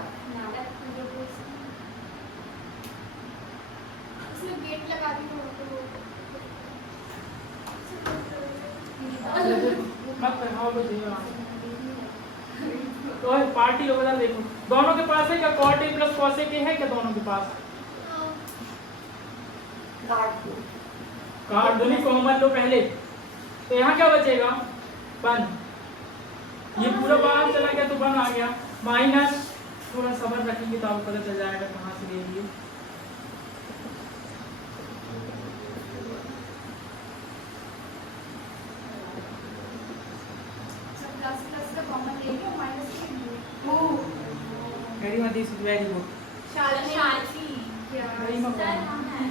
उसमें गेट लगा दी तो मत पहनाओ लो देगा। तो पार्टी हो बता देखो, दोनों के पास है क्या cot a प्लस cos a है क्या दोनों के पास? गार्ड काट दो, नहीं कॉमन लो पहले, तो यहाँ क्या बचेगा 1, ये पूरा बाहर चला गया तो 1 आ गया, माइनस थोड़ा सबर रखेंगे तो आपको पता चल जाएगा कहाँ से ले लिए। प्लस प्लस का कॉमन लेंगे और माइनस लेंगे oh very much, this is very good. Shanti very much. Sir हम हैं।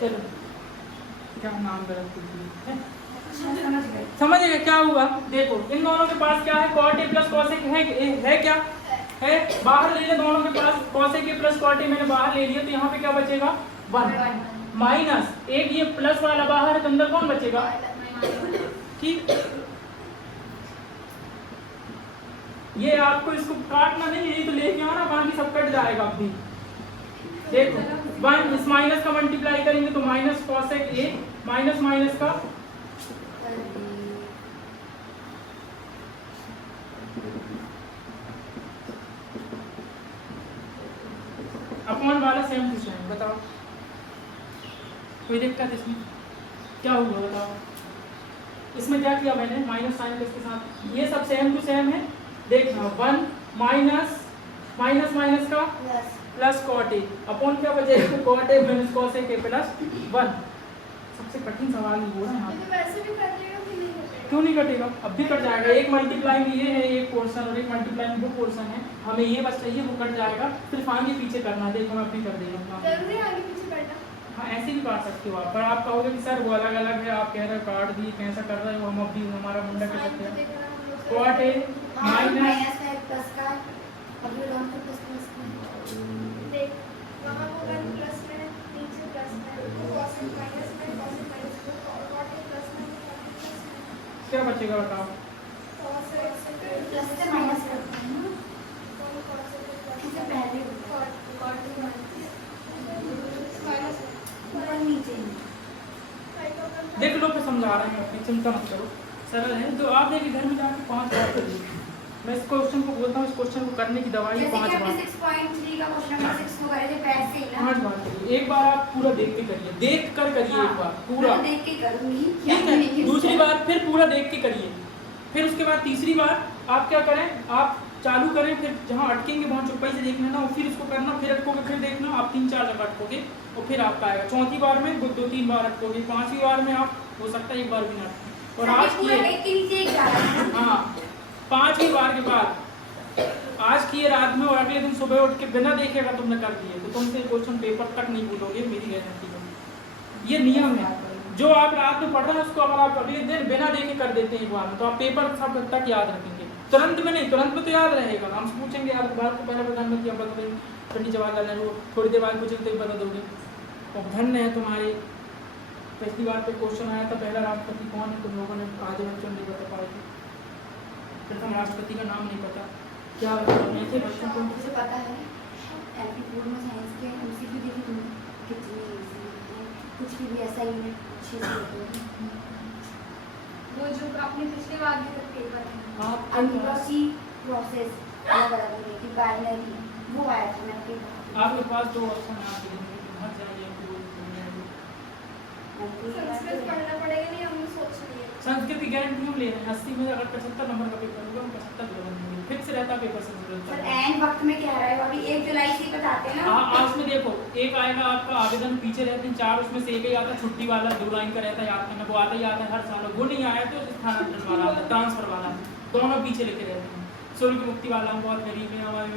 चलो क्या नाम गलत है, समझ गए समझ गए क्या हुआ? देखो इन दोनों के पास क्या है, cot a प्लस cos a है क्या है, बाहर ले लिया दोनों के पास, cos a plus cot a मैंने बाहर ले लिया, तो यहाँ पे क्या बचेगा 1 माइनस एक, ये प्लस वाला बाहर है तो अंदर कौन बचेगा, ठीक। ये आपको इसको काटना नहीं है, ये तो लेके आना, बाकी सब कट जाएगा अभी। देखो 1 इस माइनस का मल्टीप्लाई करेंगे तो minus cosec a minus minus का अपॉन वाला सेम टू सेम। बताओ कोई दिक्कत इसमें क्या हुआ बताओ? इसमें क्या किया मैंने, माइनस साइन के इसके साथ, ये सब सेम टू सेम है। देखना 1 माइनस माइनस माइनस का plus plus cot a upon क्या बचेगा cot a minus cos a के प्लस 1। सबसे कठिन सवाल ये है यहाँ पे। तो वैसे भी कर लेगा कि नहीं करेगा? क्यों नहीं कटेगा, अब भी कट जाएगा। एक मल्टीप्लाई में ये है एक पोर्शन और एक मल्टीप्लाई में वो पोर्शन है, हमें ये बस चाहिए वो कट जाएगा, सिर्फ आगे पीछे करना है। देखो मैं अपनी कर देगा। जरूरी है आगे पीछे करना? हाँ ऐसे भी काट सकते हो आप, पर आप कहोगे कि सर वो अलग अलग है, आप कह रहे हो काट दिए कैसा कर रहे हो, हम अब भी हमारा मुंडा कर साइन सकते तो हैं। देख रहा हम लोग से। cot a माइनस माइनस है प्लस का अभी लॉन्ग तो प्लस प्लस देख वहाँ होगा प्लस में, नीचे प्लस में, cosec माइनस में, cosec माइनस में, cot a प्लस में, cot a प्लस में, क्या बचेगा बताओ? cosec प्लस से माइनस करते हैं ना, cosec इससे पहले cot a माइनस ऊपर नीचे फाइव का समझा रहे हैं, अपनी चिंता मत करो, सरल है। तो आप देखिए घर में जाकर 5 बार करिए। मैं इस क्वेश्चन को बोलता हूँ, इस क्वेश्चन को करने की दवाई जैसे 5 कि आपने बार 6.3 का क्वेश्चन नंबर 6 को करे थे वैसे ही ना। 5 बार करिए। एक बार आप पूरा देख के करिए, देख कर करिए एक बार पूरा, मैं देख के करूंगी। ठीक है। दूसरी बार फिर पूरा देख के करिए। फिर उसके बाद तीसरी बार आप क्या करें, आप चालू करें, फिर जहाँ अटकेंगे वहाँ चुप्पाई से देख लेना, और फिर उसको करना, फिर अटकोगे, फिर देखना, आप 3-4 जगह अटकोगे और फिर आपका आएगा। चौथी बार में 2-3 बार अटकोगे, 5वीं बार में आप हो सकता है 1 बार भी ना अटके। और आज पूरा किए, एक के नीचे एक जा रहा है ना। हाँ 5वीं बार के बाद आज किए रात में और अगले दिन सुबह उठ के बिना देखेगा तुमने कर दिए तो तुमसे क्वेश्चन पेपर तक नहीं भूलोगे, मेरी गारंटी है। ये नियम है, जो आप रात में पढ़ रहे हैं उसको अगर आप अगले दिन बिना देखे कर देते हैं एक बार में तो आप पेपर सब तक याद रखेंगे। तुरंत में नहीं, तुरंत में तो याद रहेगा, हमसे पूछेंगे आप भारत को पहला प्रधानमंत्री आप बता देंगे, पंडित जवाहरलाल नेहरू, थोड़ी देर बाद पूछेंगे तो बता दोगे। और धन्य है तुम्हारे, पिछली बार पे क्वेश्चन आया था पहला राष्ट्रपति कौन है, तुम लोगों ने आधे बच्चों नहीं बता पाए थे, प्रथम राष्ट्रपति का नाम नहीं पता, क्या नहीं थे बच्चों को? मुझे पता है एमपी बोर्ड में साइंस के एमसीक्यू देखी तुमने कितनी इजी है, कुछ भी ऐसा ही है अच्छे से होते हैं। वो जो आपने पिछली बार के पेपर है आप अमीबा की प्रोसेस अलग अलग होती है, बाइनरी वो आया था मैं पेपर। आपके पास 2 ऑप्शन आप देंगे, घर जाइए संस्कृत पढ़ना पड़ेगा नहीं, हमने सोच लिया। संस्कृत की गारंटी हम ले रहे हैं। 80 में अगर 75 नंबर का पेपर होगा हम 75 नंबर देंगे, फिक्स रहता पेपर संस्कृत सर का। एंड वक्त में क्या रहा है अभी 1 जुलाई से बताते हैं ना। हाँ आज में देखो, एक आएगा आपका आवेदन, पीछे रहते हैं 4, उसमें से एक ही आता है छुट्टी वाला, 2 लाइन का रहता है याद करना, वो आता ही आता है हर साल। वो नहीं आया तो स्थानांतरण वाला आता है, ट्रांसफर वाला, दोनों पीछे लेके रहते हैं। शुल्क मुक्ति वाला हम बहुत गरीब हैं, हमारे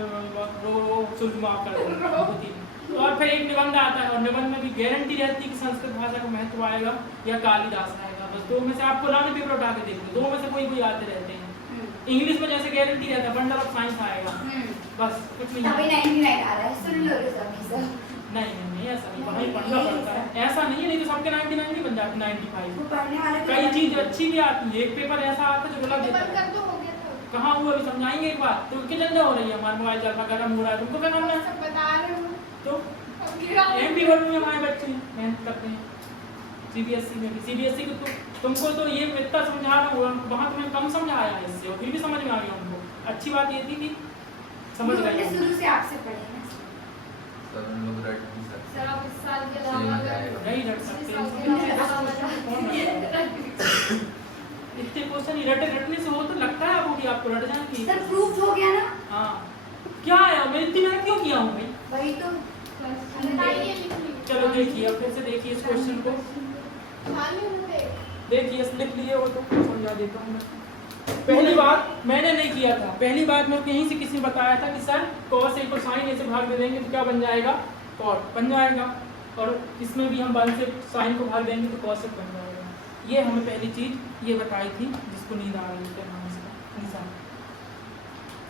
रो शुल्क माफ कर देते हैं। और फिर एक निबंध आता है और निबंध में भी गारंटी रहती है कि संस्कृत भाषा का महत्व आएगा या कालिदास आएगा। बस 2 में से आप पुराने पेपर उठा के देखो, 2 में से कोई आते रहते हैं। इंग्लिश में जैसे गारंटी रहता है बंडल ऑफ साइंस आएगा, बस कुछ नहीं। अभी 99 आ रहा है, सुन लो रे सभी सब। नहीं ऐसा नहीं, वहीं पढ़ना पड़ता है, ऐसा नहीं है, नहीं तो सबके 99 नहीं बन जाते 95। वो पढ़ने वाले कई चीज अच्छी भी आती है, एक पेपर ऐसा आता है जो गलत देता है। तो हो गया था, कहाँ हुआ अभी समझाएंगे एक बार, तो उनकी धंधा हो रही है, हमारा मोबाइल चल रहा गर्म हो रहा है, तुमको क्या करना है? सब बता रहे हो तो अब गिरा एमपी बोर्ड में हमारे बच्चे मेहनत करते हैं, सीबीएसई में भी, सीबीएसई को तुमको तो ये इतना समझा रहा हूँ, वहाँ तुम्हें कम समझाया है इससे और फिर भी समझ में आ गया उनको। अच्छी बात ये थी कि समझ गए। शुरू से आपसे पढ़े हैं। सर हम लोग रट नहीं सकते। सर आप इस साल के सही अलावा मजा आएगा। नहीं रट सकते इस साल के हैं। इतने क्वेश्चन ही रटने से हो तो लगता है आपको कि आपको रट जाएंगे। सर प्रूफ हो गया ना। हाँ क्या है, मैं इतनी मेहनत क्यों किया हूँ भाई? वही तो बताइए लिख लीजिए। चलो देखिए, अब फिर से देखिए इस क्वेश्चन को, मालूम है देखिए लिख लिए हो तो समझा देता हूँ मैं। पहली बात मैंने नहीं किया था, पहली बात मेरे को यहीं से किसी ने बताया था कि सर cos a को sin a से भाग दे देंगे तो क्या बन जाएगा, cot बन जाएगा, और इसमें भी हम 1 से sin को भाग देंगे तो cos a बन जाएगा। ये हमें पहली चीज़ ये बताई थी, जिसको नींद आ रही है, क्या नाम है इसका, निशा,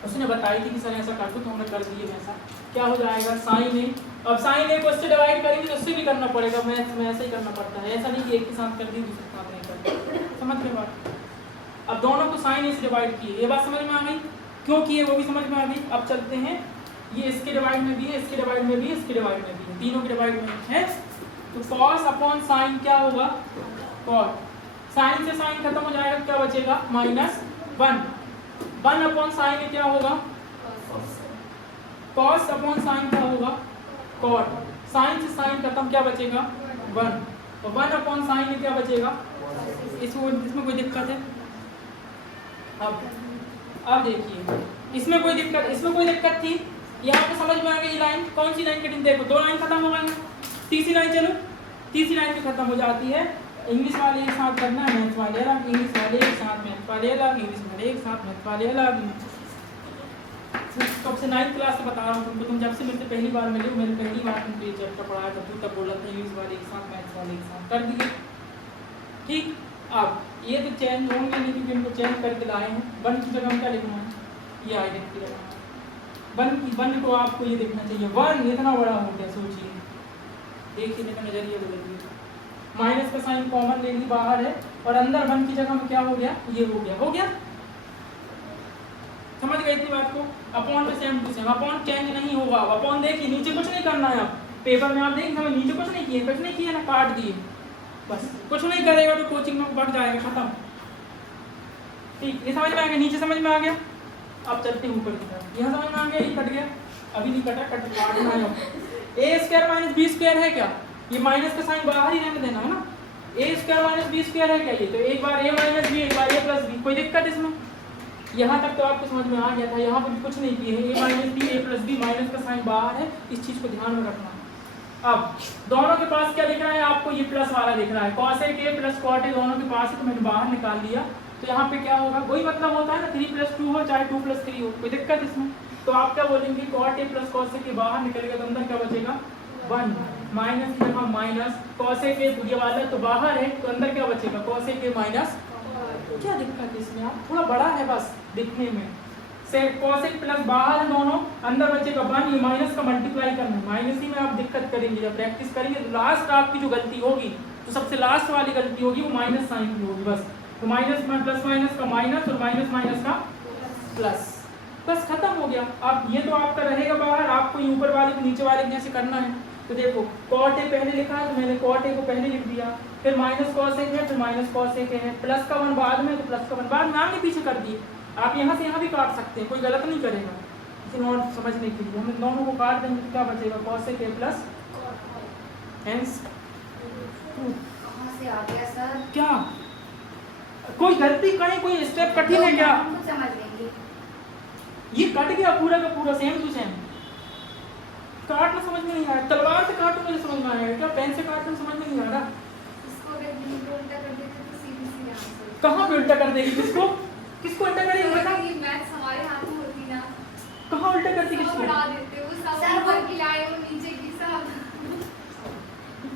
उसने बताई थी कि सर ऐसा कर दो, तो हमने कर दिए वैसा। क्या हो जाएगा sin a, अब sin a को इससे डिवाइड करेंगे तो उससे भी करना पड़ेगा, मैथ में ऐसे ही करना पड़ता है, ऐसा नहीं कि एक के साथ कर दी दूसरे के साथ नहीं करते, समझ में बात। अब दोनों को sin a से डिवाइड किए, ये बात समझ में आ गई, क्यों किए वो भी समझ में आ गई। अब चलते हैं, ये इसके डिवाइड में भी है, इसके डिवाइड में भी है, इसके डिवाइड में भी है, तीनों के डिवाइड में है, तो cos अपॉन sin क्या होगा, cot, sin से sin खत्म हो जाएगा, क्या बचेगा, -1, 1 अपॉन sin क्या होगा, cos अपॉन sin क्या होगा, cot, sin से sin खत्म, क्या बचेगा 1, और 1 अपॉन sin क्या बचेगा, इसमें कोई दिक्कत है? अब देखिए इसमें कोई दिक्कत थी, यहाँ पे समझ में आ गई लाइन, कौन सी लाइन कटिंग, देखो 2 लाइन खत्म हो गई, तीसरी लाइन चलो, तीसरी लाइन भी खत्म हो जाती है। इंग्लिश वाले एक साथ करना है, मैथ वाले अलग, इंग्लिश वाले एक साथ, मैथ वाले अलग, इंग्लिश वाले एक साथ, मैथ वाले अलग। कब से 9th क्लास से बता रहा हूँ तुमको, तुम जब से मेरे से पहली बार मिले हो, मैंने पहली बार तुमको ये चैप्टर पढ़ाया था, तब बोला था इंग्लिश वाले एक साथ, मैथ वाले एक साथ, कर दिए ठीक। अब ये तो चेंज होंगे नहीं क्योंकि इनको चेंज करके लाए हैं, 1 की जगह हम क्या लिखना है, ये आइडेंटिटी लगाना है, 1 को आपको ये देखना चाहिए, 1 इतना बड़ा हो गया, सोचिए, देखिए मेरा नजरिया बदल गया, माइनस का साइन कॉमन ले ली बाहर है, और अंदर 1 की जगह में क्या हो गया, ये हो गया, समझ गए इतनी बात को। अपॉन में सेम टू सेम, अपॉन चेंज नहीं होगा, अपॉन देखिए नीचे कुछ नहीं करना है, आप पेपर में आप देखिए हमें नीचे कुछ नहीं किए ना, काट दिए, बस कुछ नहीं करेगा तो कोचिंग में बढ़ जाएगा, खत्म। ठीक, ये समझ में आ गया, नीचे समझ में आ गया। अब चलते हैं ऊपर की तरफ। यहाँ समझ में आ गया, ये कट गया, अभी नहीं कटा, काटना है। ए स्क्वायर माइनस बी स्क्वायर है क्या? ये माइनस का साइन बाहर ही रहने देना है ना। ए स्क्वायर माइनस बी स्क्वायर है क्या? ये तो एक बार ए माइनस बी, एक बार ए प्लस बी, कोई दिक्कत इसमें? यहाँ तक तो आपको समझ में आ गया था। यहाँ पर भी कुछ नहीं किए हैं, ए माइनस बी, ए प्लस बी, माइनस का साइन बाहर है, इस चीज़ को ध्यान में रखना। अब दोनों के पास क्या दिख रहा है आपको? ये प्लस वाला दिख रहा है, cosec a plus cot a दोनों के पास है, तो मैंने बाहर निकाल लिया। तो यहाँ पे क्या होगा? वही मतलब होता है ना, 3 + 2 हो चाहे 2 + 3 हो, कोई दिक्कत इसमें? तो आप क्या बोलेंगे? cot a plus cosec a बाहर निकलेगा तो अंदर क्या बचेगा? 1 माइनस यहाँ माइनस cosec a ये वाला तो बाहर है, तो अंदर क्या बचेगा? cosec a minus. क्या दिक्कत है इसमें? आप थोड़ा बड़ा है बस दिखने में। cosec प्लस बाहर है दोनों, अंदर बचेगा 1, ये माइनस का मल्टीप्लाई करना है। माइनस ही में आप दिक्कत करेंगे, जब प्रैक्टिस करेंगे तो लास्ट आपकी जो गलती होगी, तो सबसे लास्ट वाली गलती होगी वो माइनस साइन की होगी बस। तो माइनस में प्लस माइनस का माइनस और माइनस माइनस का प्लस, बस खत्म हो गया। अब ये तो आपका रहेगा बाहर, आपको ये ऊपर वाले को नीचे वाले को जैसे करना है। तो देखो cot a पहले लिखा है तो मैंने cot a को पहले लिख दिया, फिर माइनस cosec है, फिर माइनस cosec है, प्लस का 1 बाद में, तो प्लस का 1 बाद में आगे पीछे कर दिए। आप यहाँ से यहाँ भी काट सकते हैं, कोई गलत नहीं करेगा। लेकिन और समझने के लिए हम इन दोनों को काट देंगे तो क्या बचेगा? cosec a प्लस हेंस कहाँ से आ गया सर? क्या कोई गलती कहीं, कोई स्टेप कठिन है क्या? हम खुद समझ लेंगे। ये कट गया पूरा का पूरा सेम टू सेम। काटना समझ में नहीं आ रहा, तलवार से काटूं मुझे समझ में आएगा क्या? पेन से काटूं समझ में नहीं आ रहा। इसको अगर बिल्कुल उल्टा कर देते तो सीधी सीधी आंसर। कहाँ पे उल्टा कर देगी? किसको किसको उल्टा करेगी बता? ये मैथ्स हमारे हाथ में होती ना, कहाँ उल्टा करती सब किसको? बढ़ा देते, वो सब सर, ऊपर की लाए वो नीचे की सब।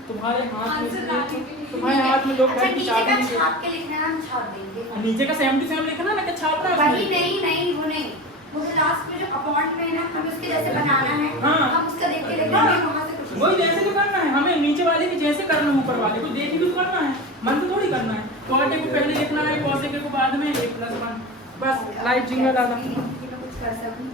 तुम्हारे हाथ आंसर में, लाने के लिए। तुम्हारे हाथ में लोग अच्छा पेन की नीचे का चाबी छाप के लिखना है, हम छाप देंगे। नीचे का सेम टू सेम लिखना ना, क्या छापना है वही उसमें? नहीं नहीं वो नहीं, वो लास्ट में जो अपॉइंट में है ना, हमें उसके जैसे बनाना है। हाँ। हम उसका देख के लिखेंगे, हाँ। वहाँ से कुछ वही जैसे तो करना है हमें, नीचे वाले की जैसे करना है, ऊपर वाले को देख के तो करना है, मन से थोड़ी करना है। cot a को पहले लिखना है, cosec a को बाद में, 1 + 1, बस लाइट जिंगल आना। कुछ कर सकूं।